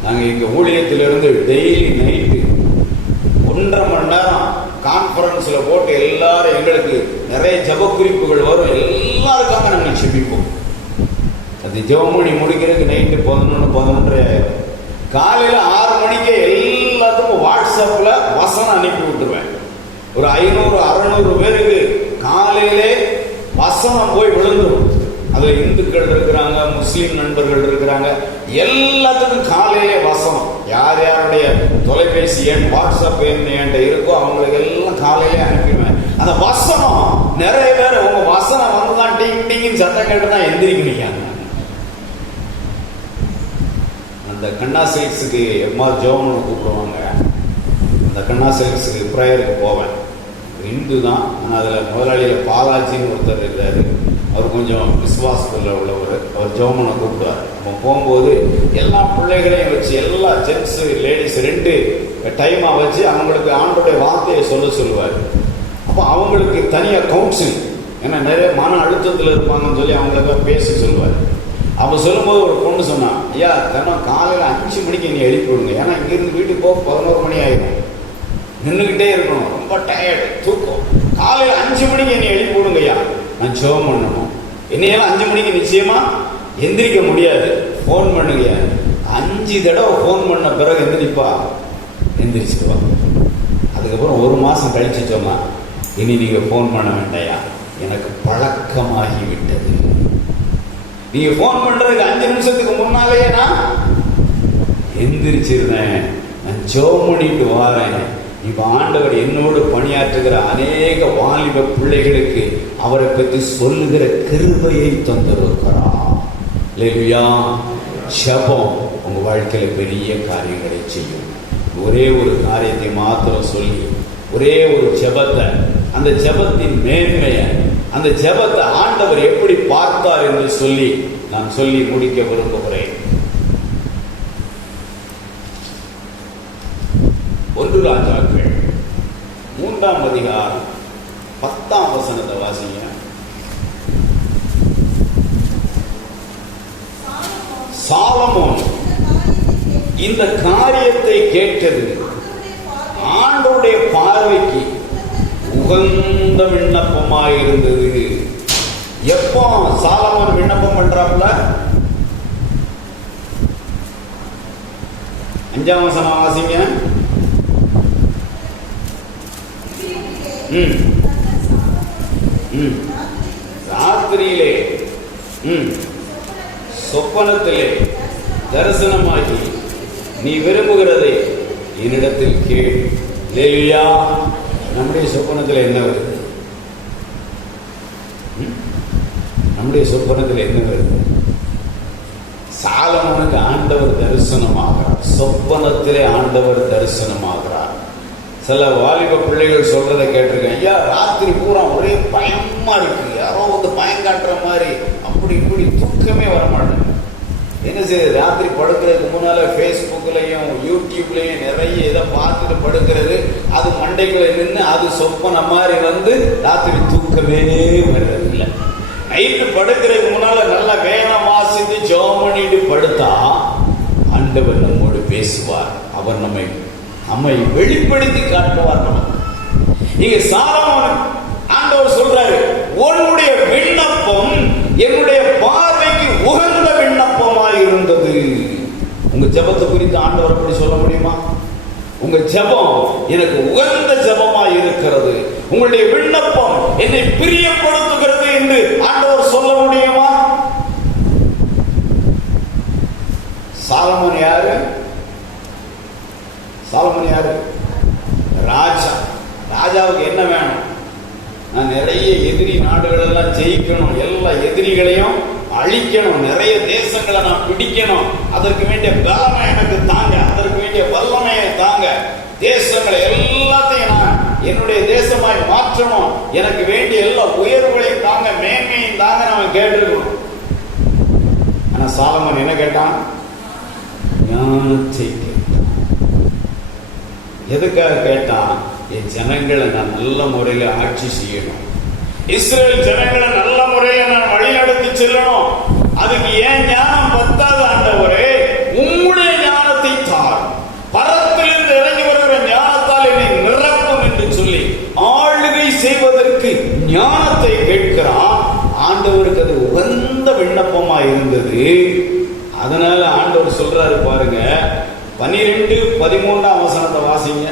நாங்க இங்க ஊழியத்திலிருந்து டெய்லி நைட்டு 1.5 மணி நேரம் கான்பரன்ஸ்ல போட்டு எல்லாரும், எங்களுக்கு நிறைய ஜப குறிப்புகள் வரும், எல்லாருக்காக நாங்கள் செபிப்போம். அது ஜெபமணி முடிக்கிறதுக்கு நைட்டு 11:30 ஆயிரும். காலையில 6 மணிக்கு எல்லாத்துக்கும் வாட்ஸ்அப்ல வசனம் அனுப்பி விட்டுருவேன். ஒரு 500-600 பேருக்கு காலையிலே வசனம் போய் விழுந்துடும். அதுல இந்துக்கள் இருக்கிறாங்க, முஸ்லீம் நண்பர்கள் இருக்கிறாங்க, எல்லாத்துக்கும் காலையிலே வசனம். யார் யாருடைய தொலைபேசி எண், வாட்ஸ்அப் எண் என்கிட்ட இருக்கோ அவங்களுக்கு எல்லாம் காலையிலே அனுப்பிடுவேன். அந்த வசனம் நிறைய பேர் உங்க வசனம் வந்துதான் டிங் டிங்னு சத்தம் கேட்டுதான் எந்திரிக்கிறீங்க. அந்த கண்ணாசில்ஸுக்கு எம்ஆர் ஜோமன் கூப்பிடுவாங்க. அந்த கண்ணாசில்ஸுக்கு ப்ரேயருக்கு போவேன். இந்து தான், ஆனால் அதில் முதலாளியில் பாலாஜின்னு ஒருத்தர் இருக்கிறாரு. அவர் கொஞ்சம் விசுவாசத்தில் உள்ளவர். அவர் ஜோமனை கூப்பிடுவார். நம்ம போகும்போது எல்லா பிள்ளைகளையும் வச்சு, எல்லா ஜென்ஸு லேடிஸ் 2 டைமாக வச்சு அவங்களுக்கு ஆண்டோடைய வார்த்தையை சொல்லுவார். அப்போ அவங்களுக்கு தனியாக கவுன்சில், ஏன்னா நிறைய மன அழுத்தத்தில் இருப்பாங்கன்னு சொல்லி அவங்களுக்கு பேச சொல்லுவார். அவன் சொல்லும்போது ஒரு பொண்ணு சொன்னான், ஐயா தினம் காலையில் 5 மணிக்கு நீ எழுப்பி விடுங்க, ஏன்னா இங்கிருந்து வீட்டுக்கு போக 11 மணி ஆயிடும், நின்றுக்கிட்டே இருக்கணும், ரொம்ப டயர்டு, தூக்கம். காலையில் 5 மணிக்கு என்னை எழுப்பி விடுங்க ஐயா, நான் ஜெபம் பண்ணணும். என்னையெல்லாம் 5 மணிக்கு நிச்சயமா எந்திரிக்க முடியாது, ஃபோன் பண்ணுங்க. 5 தடவை ஃபோன் பண்ண பிறகு எந்திரிப்பா, எந்திரிச்சுக்குவா. அதுக்கப்புறம் 1 மாதம் கழிச்சு சொன்னா, இனி நீங்க ஃபோன் பண்ண வேண்டாயா, எனக்கு பழக்கமாகி விட்டது. நீங்க போன் பண்றதுக்கு 5 நிமிஷத்துக்கு முன்னாலேயே நான் எந்திரிச்சிருந்தேன், நான் ஜெபம் பண்ணிட்டு வாரேன். இப்ப ஆண்டவர் என்னோடு பணியாற்றுகிற அநேக வாலிப பிள்ளைகளுக்கு அவரை பற்றி சொல்லுகிற கிருபையை தந்திருக்கிறார். அல்லேலூயா. ஜெபம் உங்க வாழ்க்கையில பெரிய காரியங்களை செய்யும். ஒரே ஒரு காரியத்தை மாத்திரம் சொல்லி, ஒரே ஒரு ஜெபத்தை, அந்த ஜெபத்தின் மேன்மையை, அந்த ஜெபத்தை ஆண்டவர் எப்படி பார்த்தார் என்று சொல்லி நான் சொல்லி முடிக்க விரும்புகிறேன். 1 ராஜாக்கள் 3ஆம் அதிகாரம் 10ஆம் வசனத்தை வாசிங்க. சாலமோன் இந்த காரியத்தை கேட்டது ஆண்டவருடைய பார்வைக்கு உகந்த விண்ணப்பமாயிருந்தது. எப்போ சாலமோன் விண்ணப்பம் பண்றாப்புல? 5ஆம் வசனம் வாசிங்க. ராத்திரியிலே சொப்பனத்திலே தரிசனமாகி நீ விரும்புகிறதை என்னிடத்தில் கேள். அல்லேலூயா. நம்முடைய சொப்பனத்தில் என்ன வருது? நம்முடைய சொப்பனத்தில் என்ன வருது? சாலமோனுக்கு ஆண்டவர் தரிசனமாகிறார், சொப்பனத்திலே ஆண்டவர் தரிசனமாகிறார். சில வாலிப பிள்ளைகள் சொல்றதை கேட்டிருக்கேன், ஐயா ராத்திரி பூரா ஒரே பயமா இருக்கு, யாரோ வந்து பயம் காட்டுற மாதிரி, அப்படி இப்படி தூக்கமே வரமாட்டேன். என்ன செய்யுது? ராத்திரி படுக்கிறதுக்கு முன்னால ஃபேஸ்புக்லையும் யூடியூப்லையும் நிறைய இதை பார்த்துட்டு படுக்கிறது, அது மண்டைக்குள்ள நின்று அது சொப்பன மாதிரி வந்து ராத்திரி தூக்கமே வர்றது இல்லை. நைட்டு படுக்கிறதுக்கு முன்னால நல்லா வேகம் வாசித்து ஜெபம் பண்ணிட்டு படுத்தா ஆண்டவர் நம்மோடு பேசுவார், அவர் நம்மை வெளிப்படுத்தி காட்டுவார். இங்க சாலமோன் ஆண்டவர் சொல்றாரு, உன்னுடைய விண்ணப்பம் என்னுடைய பார்வைக்கு உகந்த விண்ணப்பமாய் இருந்தது. உங்க ஜெபத்தை குறித்து ஆண்டவர் அப்படி சொல்ல முடியுமா? உங்க ஜெபம் எனக்கு உகந்த ஜெபமாய் இருக்கிறது, உங்களுடைய விண்ணப்பம் என்னை பிரியப்படுத்துகிறது என்று ஆண்டவர் சொல்ல முடியுமா? சாலமோன் யாரு? சாலமோன் யாரு? ராஜா. ராஜாவுக்கு என்ன வேணும்? நான் நிறைய எதிரி நாடுகள் எல்லாம் ஜெயிக்கணும், எல்லா எதிரிகளையும் அழிக்கணும், நிறைய தேசங்களை நான் பிடிக்கணும், அதற்கு வேண்டிய பலமை எனக்கு தாங்க, அதற்கு வேண்டிய வல்லமையை தாங்க, தேசங்களை எல்லாத்தையும் நான் என்னுடைய தேசமாய் மாற்றணும், எனக்கு வேண்டிய எல்லா உயர்வுகளையும் தாங்க, மேன்மையும் தாங்க நான் கேட்டிருக்கணும். ஆனா சாலமோன் என்ன கேட்டான்? ஞானத்தை கேட்டான். எதுக்காக கேட்டான்? என் ஜனங்களை நான் நல்ல முறையில ஆட்சி செய்யணும், இஸ்ரேல் ஜனங்களை நல்ல முறையில நான் வழிநடத்தி செல்லணும். அதுக்கு ஏன் ஞானம் பத்தாது ஆண்டவரே, உம்முடைய ஞானத்தை தார், பரத்திலிருந்து இறங்கி வருகிற ஞானத்தால் என்னை நிரப்பும் என்று சொல்லி ஆளுகை செய்வதற்கு ஞானத்தை கேட்கிறான். ஆண்டவருக்கு அது உகந்த விண்ணப்பமா இருந்தது. அதனால ஆண்டவர் சொல்றாரு பாருங்க, 12-13 வாசிங்க.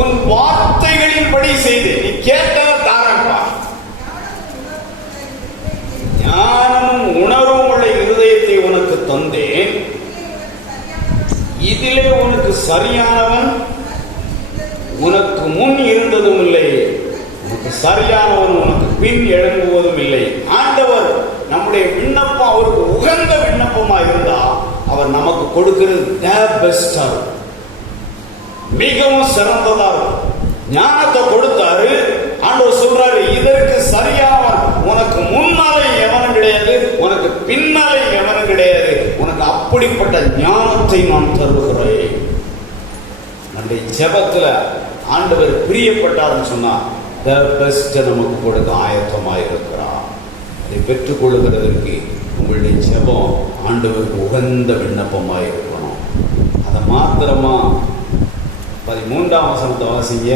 உன் வார்த்தைகளின் படி செய்து நீ கேட்டத தாரப்பா, ஞானமும் உணர்வும் உள்ள இருதயத்தை உனக்கு தந்தேன், இதிலே உனக்கு சரியானவன் உனக்கு முன் இருந்ததும் இல்லை, உனக்கு சரியானவன் உனக்கு பின் எழும்புவதும் இல்லை. ஆண்டவர் நம்முடைய விண்ணப்பம் அவருக்கு உகந்த விண்ணப்பமா இருந்தா அவர் நமக்கு கொடுக்கிறது பெஸ்டா, மிகவும் சிறந்ததா இருக்கும். ஞானத்தை கொடுத்தாரு. ஆண்டவர் சொல்றாரு, இதற்கு சரியானவன் உனக்கு முன்னாலே எவனும் கிடையாது, உனக்கு பின்னாலே எவனும் கிடையாது, உனக்கு அப்படிப்பட்ட ஞானத்தை நான் தருகிறேன். நம்முடைய ஜெபத்துல ஆண்டவர் பிரியப்பட்டார்னு சொன்னா பெஸ்ட் நமக்கு கொடுக்க ஆயத்தமாக இருக்கிறார். அதை பெற்றுக் கொள்ளுகிறதற்கு உங்களுடைய ஜெபம் ஆண்டவருக்கு உகந்த விண்ணப்பமாக இருக்கணும். அதை மாத்திரமா 13 வாசிங்க.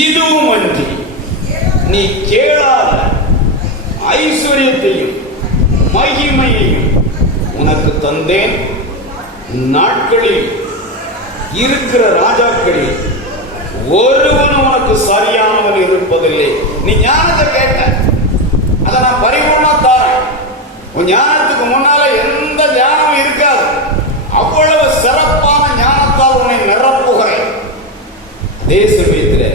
இதுவும் அன்றி நீ கேளாத ஐஸ்வர்யத்தையும் மகிமையையும் உனக்கு தந்தேன், நாட்களில் இருக்கிற ராஜாக்களில் ஒருவனும் உனக்கு சரியானவன் இருப்பதில்லை. நீ ஞானத்தை கேட்ட, அதை நான் பரிபூர்ணமா தரேன். உன் ஞானத்துக்கு முன்னால எந்த ஞானம் இருக்காது, அவ்வளவு சிறப்பான ஞானத்தால் உன்னை நிரப்புகிறேன். அதே சமயத்தில்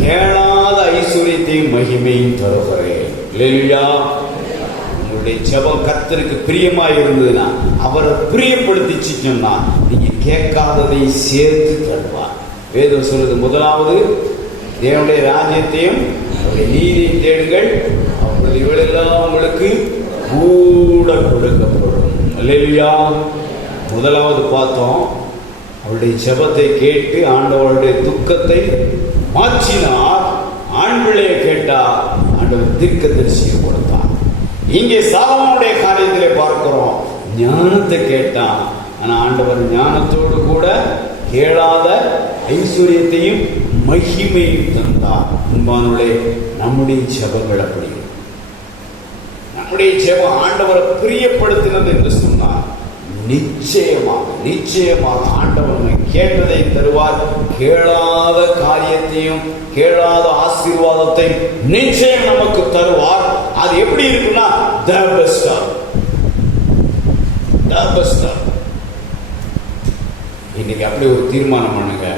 கேளாத ஐஸ்வர்யத்தையும் மகிமையும் தருகிறேன். இல்லையா? உங்களுடைய ஜெபம் கர்த்தருக்கு பிரியமா இருந்ததுன்னா, அவரை பிரியப்படுத்திச்சுன்னா நீங்க கேட்காததை சேர்த்து தருவார். வேதம் சொல்லுது, முதலாவது தேவனுடைய ராஜ்யத்தையும் அவருடைய நீதியை தேடுங்கள், அப்பொழுது இவளெல்லாம் உங்களுக்கு கூட கொடுக்கப்படும். அல்லேலூயா. முதலாவது பார்த்தோம், அவருடைய ஜெபத்தை கேட்டு ஆண்டவருடைய துக்கத்தை மாற்றினார். ஆண் பிள்ளையை கேட்டார், ஆண்டவர் தீர்க்கதரிசியை கொடுத்தார். இங்கே சாலமோனுடைய காரியத்திலே பார்க்கிறோம், ஞானத்தை கேட்டான். ஆனா ஆண்டவர் ஞானத்தோடு கூட கேளாத ஐஸ்வர்யத்தையும் மகிமையும் தந்தார். அன்பானவர்களே, நம்முடைய ஜெபங்கள் அப்படி, நம்முடைய ஜெபம் ஆண்டவரை பிரியப்படுத்தினது என்று சொன்னார், நிச்சயமாக ஆண்டவர் கேட்டதை தருவார். கேளாத காரியத்தையும் கேளாத ஆசீர்வாதத்தை நிச்சயம் நமக்கு தருவார். அது எப்படி இருக்குன்னா, the best. இன்னைக்கு அப்படி ஒரு தீர்மானம் பண்ணுங்க,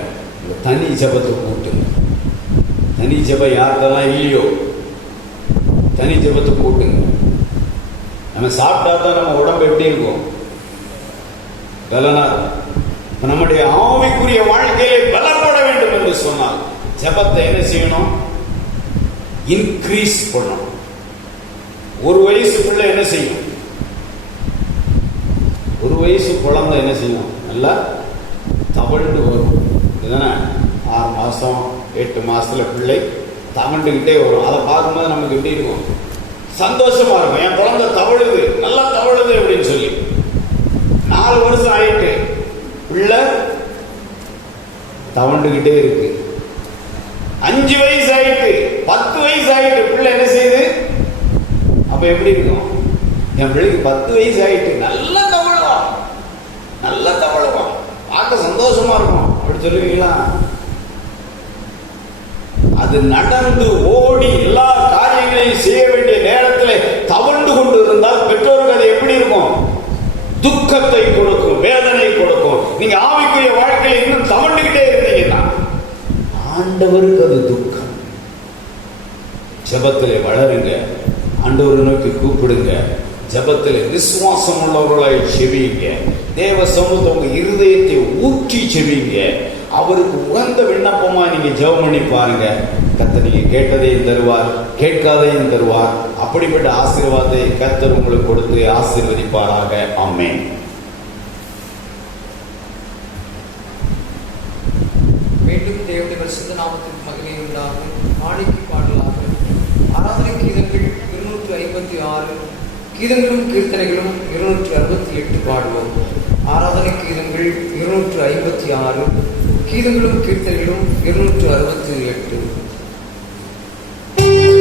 தனி ஜெபத்தை கூட்டுங்க. தனி ஜெபம் யார்கிட்டலாம் இல்லையோ தனி ஜெபத்தை கூட்டுங்க. நம்ம சாப்பிட்டா தான் நம்ம உடம்பு எப்படி இருக்கும்? பலனா. நம்முடைய ஆவிக்குரிய வாழ்க்கையிலே பலப்பட வேண்டும் என்று சொன்னால் ஜெபத்தை என்ன செய்யணும்? இன்க்ரீஸ் பண்ணணும். ஒரு வயசு பிள்ளை என்ன செய்யும்? ஒரு வயசு குழந்தை என்ன செய்யும்? நல்லா தவழ்ந்து வரும். இதுதானே 6 மாசம் 8 மாசத்துல பிள்ளை தவண்டுகிட்டே வரும். அதை பார்க்கும்போது நமக்கு எப்படி இருக்கும்? சந்தோஷமா இருக்கும். என் குழந்தை தவழுது, நல்லா தவழுது அப்படின்னு சொல்லி. 4 வருஷம் ஆயிட்டு பிள்ளை தவண்டுகிட்டே இருக்கு. 5 வயசு ஆயிட்டு, 10 வயசு ஆயிட்டு பிள்ளை என்ன செய்யுது? அப்ப எப்படி இருக்கும்? என் பிள்ளைக்கு 10 வயசு ஆயிட்டு நல்லா தவழும். நல்லா தவழுவான், பார்க்க சந்தோஷமா இருக்கும் அப்படி சொல்லுவீங்களா? அது நடந்து ஓடி எல்லா காரியங்களையும் செய்ய வேண்டிய நேரத்தில் தவழ்ந்து கொண்டு இருந்தால் பெற்றோருக்கு அது எப்படி இருக்கும்? துக்கத்தை கொடுக்கும், வேதனை கொடுக்கும். நீங்க ஆவிக்குரிய வாழ்க்கையில் இன்னும் தவண்டுகிட்டே இருந்தீங்கன்னா ஆண்டவருக்கு அது துக்கம். ஜெபத்திலே வளருங்க, ஆண்டவரை நோக்கி கூப்பிடுங்க, ஜெபத்திலே விசுவாசம் உள்ளவர்களாய் செவிங்க, தேவ சமூகத்தை உங்க இருதயத்தை ஊற்றி செவிங்க. அவருக்கு உகந்த விண்ணப்பமா நீங்க ஜெபம் பண்ணி பாருங்க. கர்த்தர் நீங்க கேட்டதையும் தருவார், கேட்காதையும் தருவார். அப்படிப்பட்ட ஆசீர்வாதத்தை கர்த்தர் உங்களுக்கு கொடுத்து ஆசீர்வதிப்பாராக. ஆமென். மீண்டும் தேவனுடைய பரிசுத்த நாமத்திற்கு மகிமை உண்டாகும். நாளைக்கு பாடலாக ஆராதனை கீதங்கள் 256, கீதங்களும் கீர்த்தனைகளும் 268 பாடுவோம். ஆராதனை கீதங்கள் 256, கீதங்களும் கீர்த்தனைகளும் 268. Oh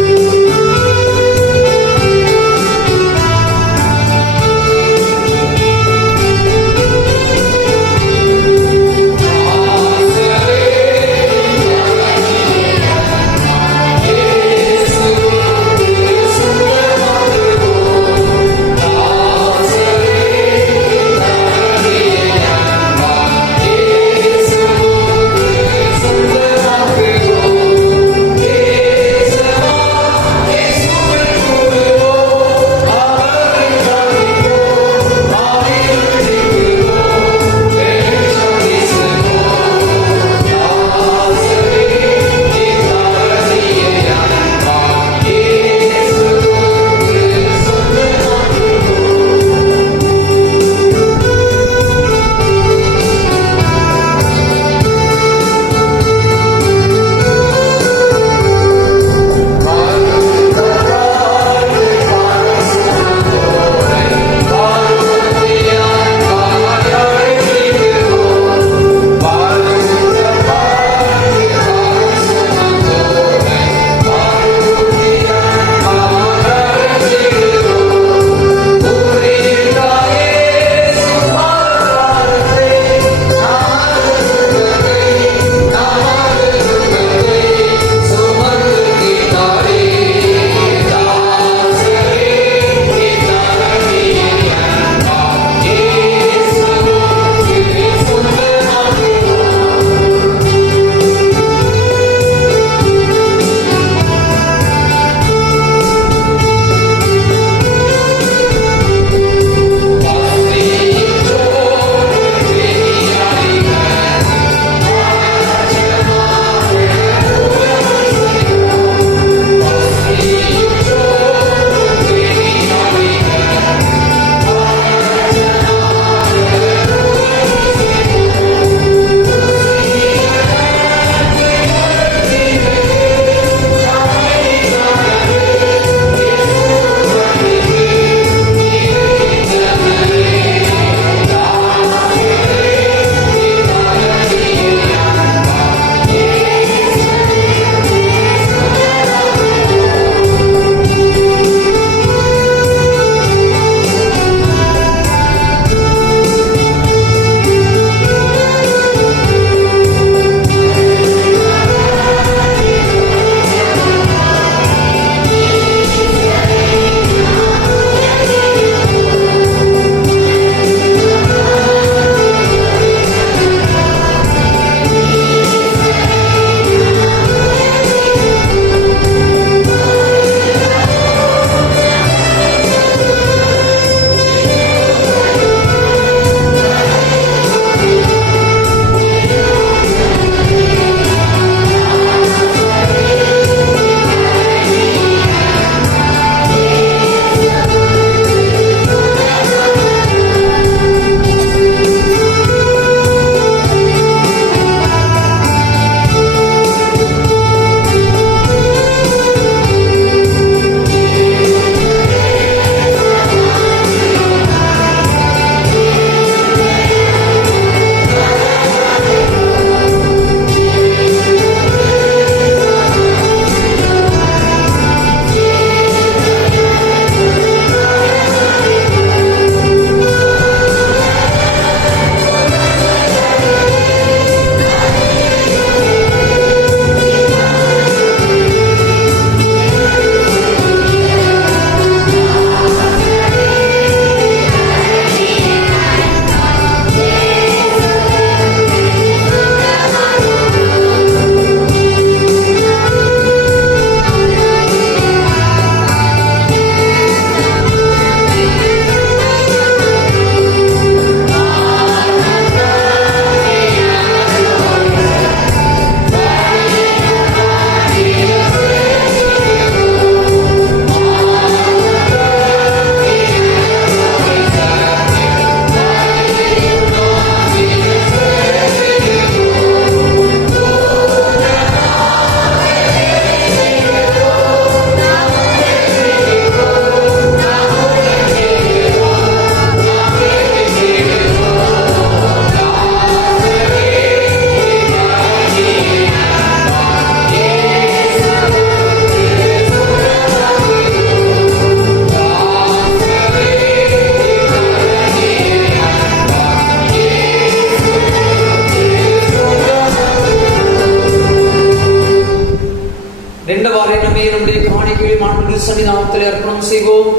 அன்போடு சன்னிதானத்தில் அர்ப்பணம் செய்வோம்.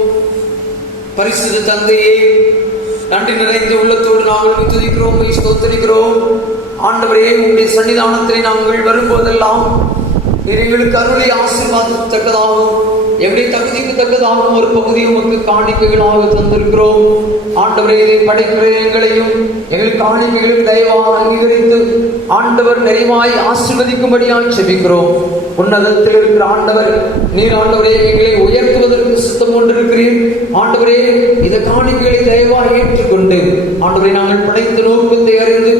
பரிசுத்த தந்தையே, நன்றி நிறைந்த உள்ளத்தோடு நாங்கள் துதிக்கிறோம், ஸ்தோத்திரிக்கிறோம். ஆண்டவரே, உங்களுடைய சன்னிதானத்திலே நாங்கள் வரும்போதெல்லாம் எங்களுக்கு அருளை ஆசீர்வாதத்தக்கதாகவும் எங்களுடைய தகுதிக்கு தக்கதாகவும் ஒரு பகுதியை உமக்கு காணிக்கைகளாக தந்திருக்கிறோம். ஆண்டவரே, இதை படைக்கிற எங்களையும் எங்கள் காணிக்கைகளுக்கு தயவாக அங்கீகரித்து ஆண்டவர் நிறைவாய் ஆசீர்வதிக்கும்படியாய் செபிக்கிறோம். உன்னதத்தில் இருக்கிற ஆண்டவர், நீர் ஆண்டவரே எங்களை உயர்த்துவதற்கு சுத்தம் கொண்டிருக்கிறீர். ஆண்டவரே, இந்த காணிக்கைகளை தயவாக ஏற்றுக்கொண்டு ஆண்டவரை நாங்கள் படைத்த நோக்கத்தை அறிந்து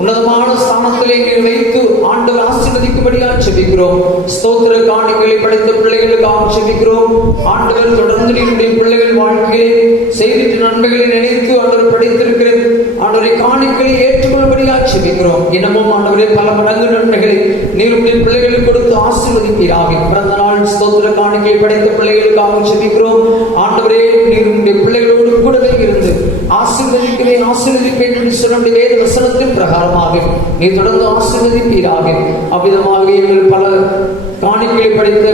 உன்னதமான ஸ்தானத்தில் எங்களை வைத்து ஆண்டவர் ஆசீர்வதிக்கும்படியாய் செபிக்கிறோம். ஸ்தோத்திர காணிக்கைகளை படைத்த பிள்ளைகளுக்காக செபிக்கிறோம். ஆண்டவர், தொடர்ந்து நீருடைய பிள்ளைகள் வாழ்க்கையை செய்திட்டு நன்மைகளை நினைத்து ஆண்டவர் படைத்திருக்கிறது. ஆண்டவரை காணிக்கையை ஏற்றுக்கொள்ளும்படியாக செபிக்கிறோம். இன்னமும் ஆண்டவரே பல மடங்கு நன்மைகளை நீருடைய பிள்ளைகளுக்கு கொடுத்து ஆசீர்வதிப்பீராக. பிறந்த நாள் ஸ்தோத்திர காணிக்கையை படைத்த பிள்ளைகளுக்காக செபிக்கிறோம். ஆண்டவரே, நீருடைய பிள்ளைகளோடு கூடவே இருந்து ஆசீர்வதிப்பேன் என்று சொன்ன வேத வசனத்தின் பிரகாரமாக நீ தொடர்ந்து ஆசீர்வதிப்பீராக. அவ்விதமாக எங்கள் பல காணிக்கைகளை படைத்த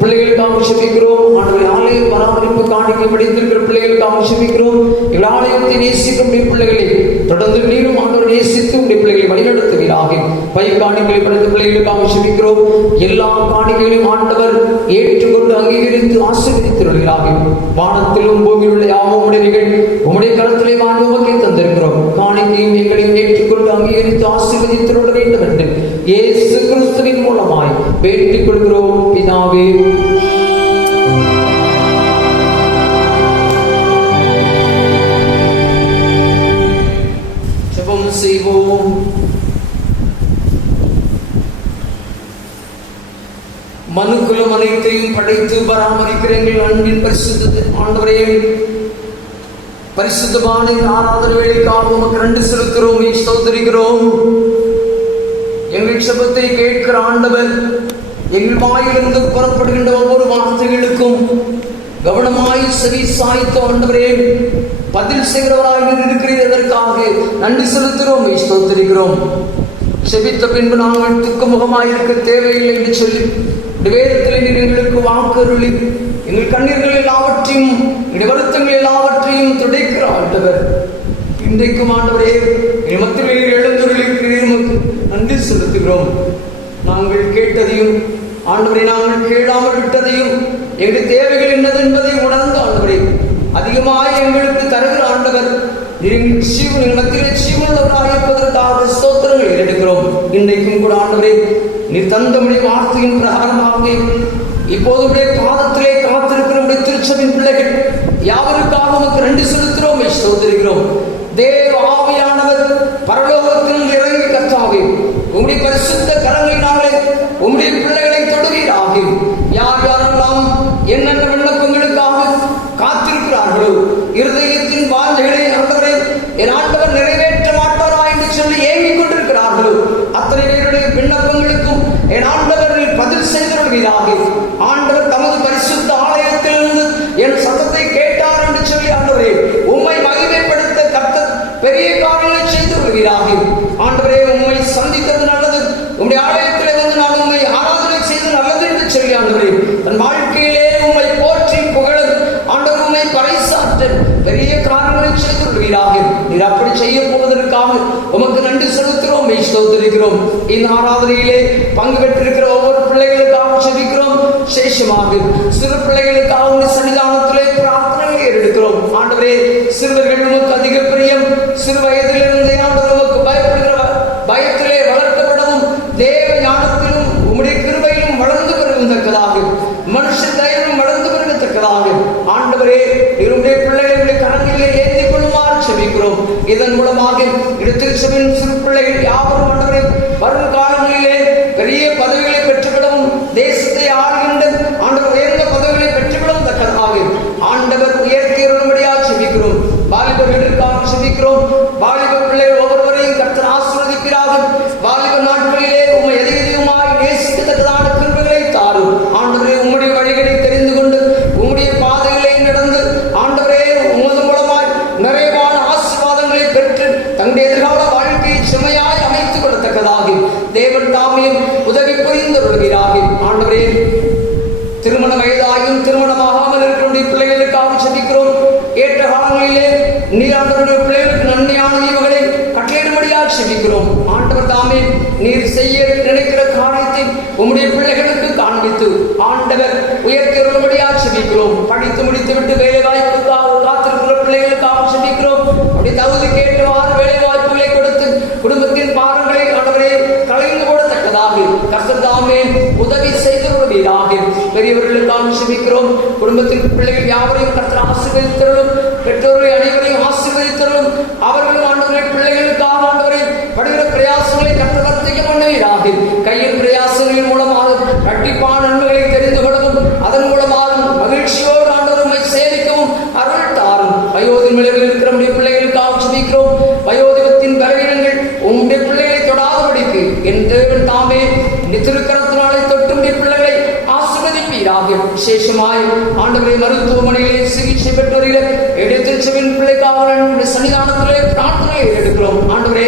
பிள்ளைகளுக்காக செபிக்கிறோம். ஆண்டவரே, ஆலய பராமரிப்பு காணிக்கை படைத்திருக்கிற பிள்ளைகளுக்காக செபிக்கிறோம். எங்கள் ஆலயத்தை நேசிக்கும் பிள்ளைகளை தொடர்ந்து நீரும் ஆண்டவர் நேசித்து உடைய பிள்ளைகளை வழிநடத்துவீராக. பயிர் காணிக்கைகளை படைத்த பிள்ளைகளுக்காக செபிக்கிறோம். எல்லா காணிக்கைகளையும் ஆண்டவர் ஏற்றுக்கொண்டு அங்கீகரித்து ஆசீர்வதித்திருக்கிறாக. வானத்திலும் பூமியில் உள்ள யாவும் உடையவைகள் உம்முடைய கரத்திலே வாழ்வுக்கே தந்திருக்கிறோம். காணிக்கையும் எங்களையும் ஏற்றுக்கொண்டு அங்கீகரித்து ஆசீர்வதித்திருக்க வேண்டும் என்று இயேசு கிறிஸ்துவின் மூலமாய் வேண்டிக் கொள்கிறோம் பிதாவே. ஜெபம் செய்வோம். மனுக்குலம் அனைத்தையும் படைத்து பராமரிக்கிற எங்கள் அன்பின் பரிசுத்த ஆண்டவரே, பரிசுத்தமான ஆராதனை வேலைக்காக உமக்கு நன்றி செலுத்துகிறோம், ஸ்தோத்திரிக்கிறோம். எங்கள் ஜெபத்தை கேட்கிற ஆண்டவர், எங்கள் வாயிலிருந்து புறப்படுகின்ற ஒவ்வொரு வார்த்தைகளுக்கும் கவனமாய் செவி சாய்த்த ஆண்டவரே, பதில் செய்கிறவராக இருக்கிறீர். அதற்காக நன்றி செலுத்துகிறோம், ஸ்தோத்திரிக்கிறோம். செபித்த பின்பு நாங்கள் துக்கமுகமாயிருக்க தேவையில்லை என்று சொல்லி வேதத்தில் நீர் எங்களுக்கு வாக்குறுதி எங்கள் கண்ணீர்கள் எல்லாவற்றையும் எங்கள் வருத்தங்கள் எல்லாவற்றையும் துடைக்கிற ஆண்டவர், இன்றைக்கும் ஆண்டவரே எங்கள் மத்தியில் எழுந்துள்ளிருக்கிறீர், நன்றி செலுத்துகிறோம். நாங்கள் கேட்டதையும் ஆண்டவரை நாங்கள் கேளாமல் விட்டதையும் எங்கள் தேவைகள் என்னது என்பதை உணர்ந்து ஆண்டவரே அதிகமாக எங்களுக்கு தருகிற ஆண்டவர், மத்தியிலே ஜீவனுள்ளவராக இருப்பதற்காக ஸ்தோத்திரங்களை எடுக்கிறோம். இன்றைக்கும் கூட ஆண்டவரே நீர் தந்தமுடைய வார்த்தையின் பிரகாரமாக இப்போது பாதத்திலே காத்திருக்கிற திருச்சபையின் பிள்ளைகள் யாவருக்காக உமக்கு நன்றி செலுத்துகிறோம், ஸ்தோத்திரிக்கிறோம். தேவ ஆவியானவர் பரலோகத்தில் இறங்கி கர்த்தாவே உம்முடைய பரிசுத்த கரங்களினாலே உம்முடைய பிள்ளைகளை தொடுவீராக. யார் யாரெல்லாம் என்னென்ன விண்ணப்பங்களுக்காக காத்திருக்கிறார்களோ, இருதயத்தின் வாஞ்சைகளை ஆண்டவரை என் ஆண்டவர் நிறைவேற்ற மாட்டாரா என்று சொல்லி ஏங்கிக் கொண்டிருக்கிறார்களோ, அத்தனை பேருடைய விண்ணப்பங்களுக்கும் என் ஆண்டவர் பதில் செய்திருக்கிறாக. ஆண்டவர் தமது பரிசுத்த ஆலயத்திலிருந்து என் சத்தத்தை கேட்டார் என்று சொல்லி ஆண்டவரே உம்மை மகிமைப்படுத்த கர்த்தர் பெரிய காரியங்களை செய்து வருகிறாக. ஆண்டவரே, உம்மை சந்தித்தது நல்லது, உம்முடைய ஆலயத்திலே வந்து நான் உம்மை ஆராதனை செய்து நல்லது என்று சொல்லி ஆண்டவரே தன் வாழ்க்கையிலே உம்மை போற்றி புகழ் ஆண்டவர் உம்மை பறைசாற்ற பெரிய காரியங்களை செய்து வருகிறாக. நீர் அப்படி செய்ய போவதற்காக உமக்கு நன்றி செலுத்துகிறோம், ஸ்தோத்திரிக்கிறோம். இந்த ஆராதனையிலே பங்கு பெற்றிருக்கிற ஒவ்வொரு பிள்ளைகளுக்காக செபிக்கிறோம். விசேஷமாக சிறு பிள்ளைகளுக்காக சன்னிதானத்திலே பிரார்த்தனைகளை எடுக்கிறோம். ஆண்டவரே, சிறுவர்கள் உமக்கு அதிக பிரியம், சிறு வயதிலிருந்தே ஆண்டவர் உமக்கு பயப்படுகிற பயத்திலே வளர்க்கப்படவும் தேவ ஞானத்திலும் உம்முடைய கிருபையிலும் வளர்ந்து வருவதற்கதாக மனுஷ தைரியம் வளர்ந்து வருவதற்கதாக ஆண்டவரே இருடைய பிள்ளைகளுடைய கரங்களிலே ஏந்திக் கொள்ளுமாறு செபிக்கிறோம். இதன் மூலமாக திருச்சபையின் சிறு பிள்ளைகள் யாவரும் ஆண்டவரே வரும் காலங்களிலே பெரிய பதவிகளை பெற்றுவிடவும் தேசத்தை ஆளுகின்ற ஆண்டவர் உயர்ந்த பதவிகளை பெற்றுவிடவும் தக்கதாக ஆண்டவர் உயர்த்தியபடியாக செபிக்கிறோம். வாலிபர்களுக்காக செபிக்கிறோம். வாலிப பிள்ளைகள் ஒவ்வொருவரையும் கர்த்தர் ஆசீர்வதிப்பீராக. வாலிப நாட்களிலே உம்மை அதிகமாய் நேசிக்கத்தக்கதான கிருபைகளை தாரும். ஆண்டவரே, உம்முடைய வழிகளை தெரிந்து கொண்டு உம்முடைய பாதைகளை நடந்து ஆண்டவரே உமது மூலமாய் நிறைவான ஆசீர்வாதங்களை பெற்று தங்களுடைய எதிர்கால வாழ்க்கையை செம்மையாய் அமைத்துக் கொள்ளத்தக்கதாக தேவன் தாமே உதவி புரிந்து வருகிறார்கள். ஆண்டவரே, திருமண வயதாகியும் திருமணமாகாமல் இருக்கிற பிள்ளைகளுக்காக செபிக்கிறோம். ஏற்ற காலங்களிலே நீர் ஆண்டவருடைய பிள்ளைகளுக்கு நன்மையான ஈவுகளை கட்டளையிடும்படியாக செபிக்கிறோம். ஆண்டவர் தாமே நீர் செய்ய நினைக்கிற காரியத்தை உம்முடைய பிள்ளைகளுக்கு காண்பித்து ஆண்டவர் உயர்த்தியுள்ளபடியாக செபிக்கிறோம். படித்து முடித்துவிட்டு வேலை வாய்ப்புக்காக காத்திருக்கிற பிள்ளைகளுக்காக செபிக்கிறோம். அப்படி தகுதி கேட்டவாறு வேலை வாய்ப்புகளை கொடுத்து குடும்பத்தின் பாரங்களை ஆண்டவரே கலைந்து போடத்தக்கதாக கர்த்தர் தாமே உதவி செய்துள்ளவீராக. பெரியவர்களுக்காக செபிக்கிறோம். குடும்பத்தின் பிள்ளைகள் யாவரையும் கர்த்தர் ஆசீர்வதித்தருளும். பெற்றோர்களை அனைவரையும் ஆசீர்வதித்தருளும். அவர்களும் ஆண்டவரை பிள்ளைகளுக்காக ஆண்டவரை படுகிற பிரயாசங்களை கர்த்தர் வர்த்திக்க பண்ணுவீராக. கையில் பிரயாசங்களின் மூலமாக கண்டிப்பான நன்மைகளை தெரிந்து கொள்ளவும் அதன் மூலமாக மகிழ்ச்சியோடு ஆண்டவரை சேவிக்கவும் அருள் தாரும். வயோதின் நிலையில் இருக்கிற பிள்ளைகளுக்காக செபிக்கிறோம். வயோதிபத்தின் பலவீனங்கள் உங்களுடைய பிள்ளைகளை தொடாதபடிக்கு என் தேவன் தாமே திருக்கரத்தினாலே தொட்டும் பிள்ளைகளை ஆசீர்வதிப்பீராக. விசேஷமாய் ஆண்டவரை மருத்துவமனையிலே சிகிச்சை பெற்றவர்களே எடுத்திருச்சவின் பிள்ளைக்காக சன்னிதானத்திலே பிரார்த்தனை எடுக்கிறோம். ஆண்டவரே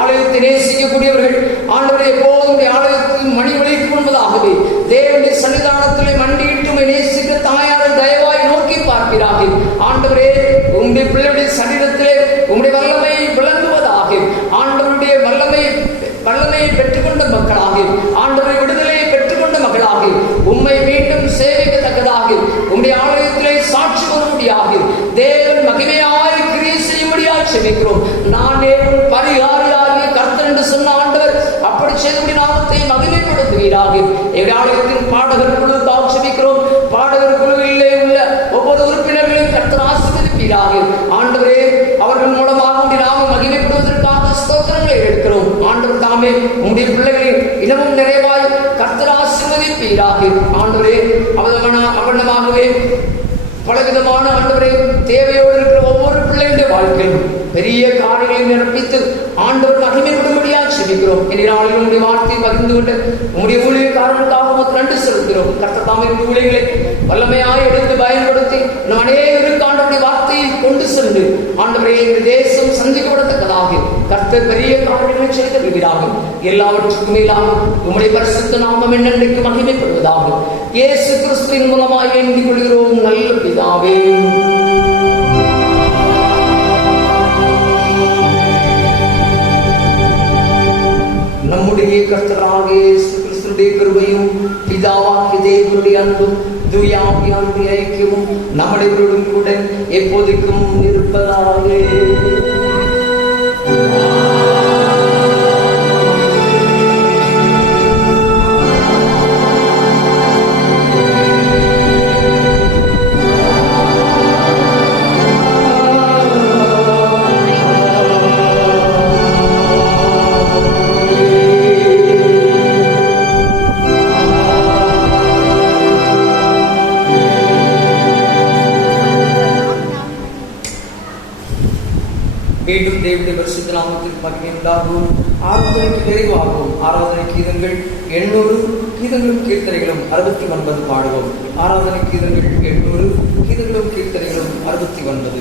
ஆலயத்தை நேசிக்கக்கூடியவர்கள் ஆண்டவரை எப்போதும் ஆலயத்தில் மணி ஒலிக்கும் என்பதாகவே தேவனுடைய சன்னிதானத்திலே மண்டியிட்டு நேசிக்க தாயாரை தயவாய் நோக்கி பார்க்கிறார்கள். ஆண்டவரே உங்களுடைய பிள்ளையுடைய சரீரத்திலே உங்களுடைய வல்லமை விளங்குவதாக ஆண்டவருடைய வல்லமையை பெற்றுக்கொண்ட மக்களாக ஆண்டவரை விடுதலையை பெற்றுக்கொண்ட மக்களாக உம்மை மீண்டும் சேவிக்கத்தக்கதாக உங்களுடைய ஆலயத்திலே சாட்சி வரும்படியாக தேவன் மகிமையாய் கிரியை செய்யும்படியாக செபிக்கிறோம். நானே உன் பரிகாரியாகிய கர்த்தர் என்று சொன்ன ஆண்டவர் அப்படி செய்தபடி நாமத்தை மகிமைப்படுத்துவீராக. எங்கள் ஆலயத்தின் பாடகர் குழுவுக்காக செபிக்கிறோம். பாடகர் குழுவிலே உள்ள ஒவ்வொரு உறுப்பினர்களையும் கர்த்தர் ஆசீர்வதிப்பீராக. ஆண்டவரே அவர்கள் மூலமாக நாம மகிமைப்படுவதற்காக ஸ்தோத்திரங்களை எடுக்கிறோம். ஆண்டவர் தாமே உங்களுடைய பிள்ளைகளை இன்னமும் நிறைவாய் கர்த்தர் ஆசீர்வதிப்பீராக. ஆண்டவரே அவனமாகவே பலவிதமான ஆண்டவரே தேவையோடு இருக்கிற ஒவ்வொரு பிள்ளைகளுடைய வாழ்க்கையிலும் பெரிய காரியங்களை நிரப்பித்து ஆண்டவர் மகிமைப்படும்படியாக செபிக்கிறோம். இந்நாளில் உங்களுடைய வார்த்தையை பகிர்ந்து கொண்டு உங்களுடைய ஊழியக்காரர்களுக்காக உமக்கு நன்றி செலுத்துகிறோம். கர்த்தர் தாமே ஊழியர்களை வல்லமையாய் எடுத்து பயன்படுத்தி அநேகருக்கு ஆண்டவருடைய வார்த்தையை கொண்டு சென்று ஆண்டவரே இந்த தேசம் சந்திக்கப்படத்தக்கதாக கர்த்தர் பெரிய காரியங்களை செய்து வருகிறாக. எல்லாவற்றுக்கும் மேலாக உம்முடைய பரிசுத்த நாமம் என்னென்றைக்கு மகிமைப்படுவதாக இயேசு கிறிஸ்துவின் மூலமாய் வேண்டிக் கொள்கிறோம் நல்ல பிதாவே. நம்முடைய கர்த்தராகிய இயேசு கிறிஸ்துவின் கிருபையும் பிதாவாகிய தேவனுடைய அன்பும் தூய ஆவியானவருடைய ஐக்கியமும் நம்முடையவரோடும் கூட எப்போதைக்கும் இருப்பதாக. மீண்டும் தேவனுடைய பரிசுத்த நாமத்திற்கு மகிமை உண்டாகும். ஆராதனைக்கு நிறைவாகும். ஆராதனை கீதங்கள் 800 கீதங்களும் கீர்த்தனைகளும் 69 பாடுவோம். ஆராதனை கீதங்கள் 800 கீதங்களும் கீர்த்தனைகளும் 69.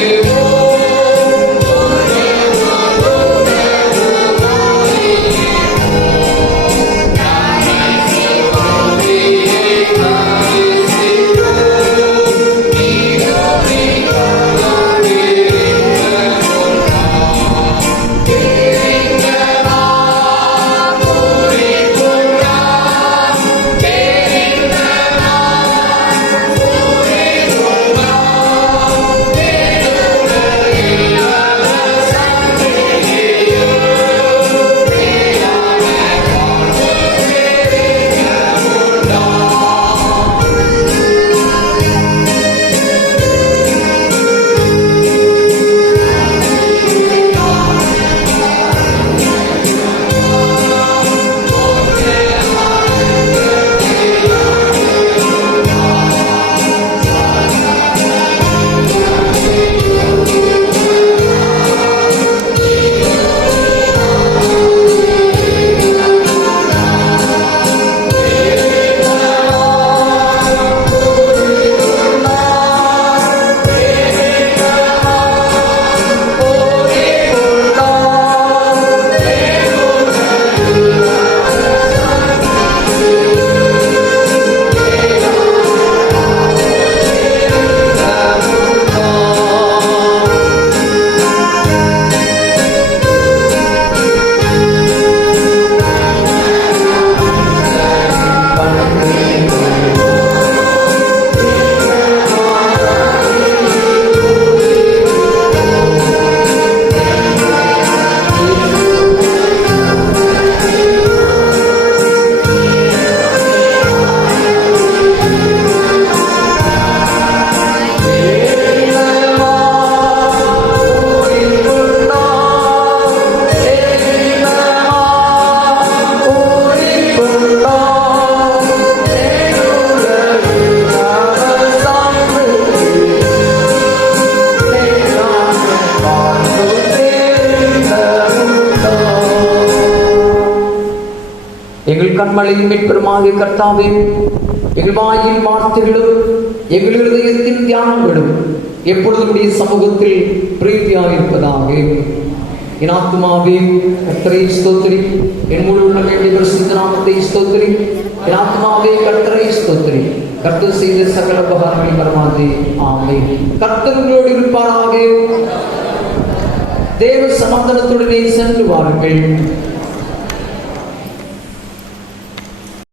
Yeah. கண்மலையும் மீட்பெருமாகிய கர்த்தாவே, எங்கள் வாயின் வார்த்தைகளும் எங்கள் இருதயத்தின் தியானங்களும் எப்பொழுதும் உடைய சமூகத்தில் பிரீதியாயிருப்பதாக. என் ஆத்துமாவே கர்த்தரை ஸ்தோத்திரி, என் முழு உள்ளமே பரிசுத்த நாமத்தை ஸ்தோத்திரி. என் ஆத்துமாவே கர்த்தரை ஸ்தோத்திரி, கர்த்தர் செய்த சகல உபகாரங்களை மறவாதே. ஆமென். கர்த்தர் உங்களோடு இருப்பாராக. தேவ சமாதானத்துடனே சென்று வாருங்கள்.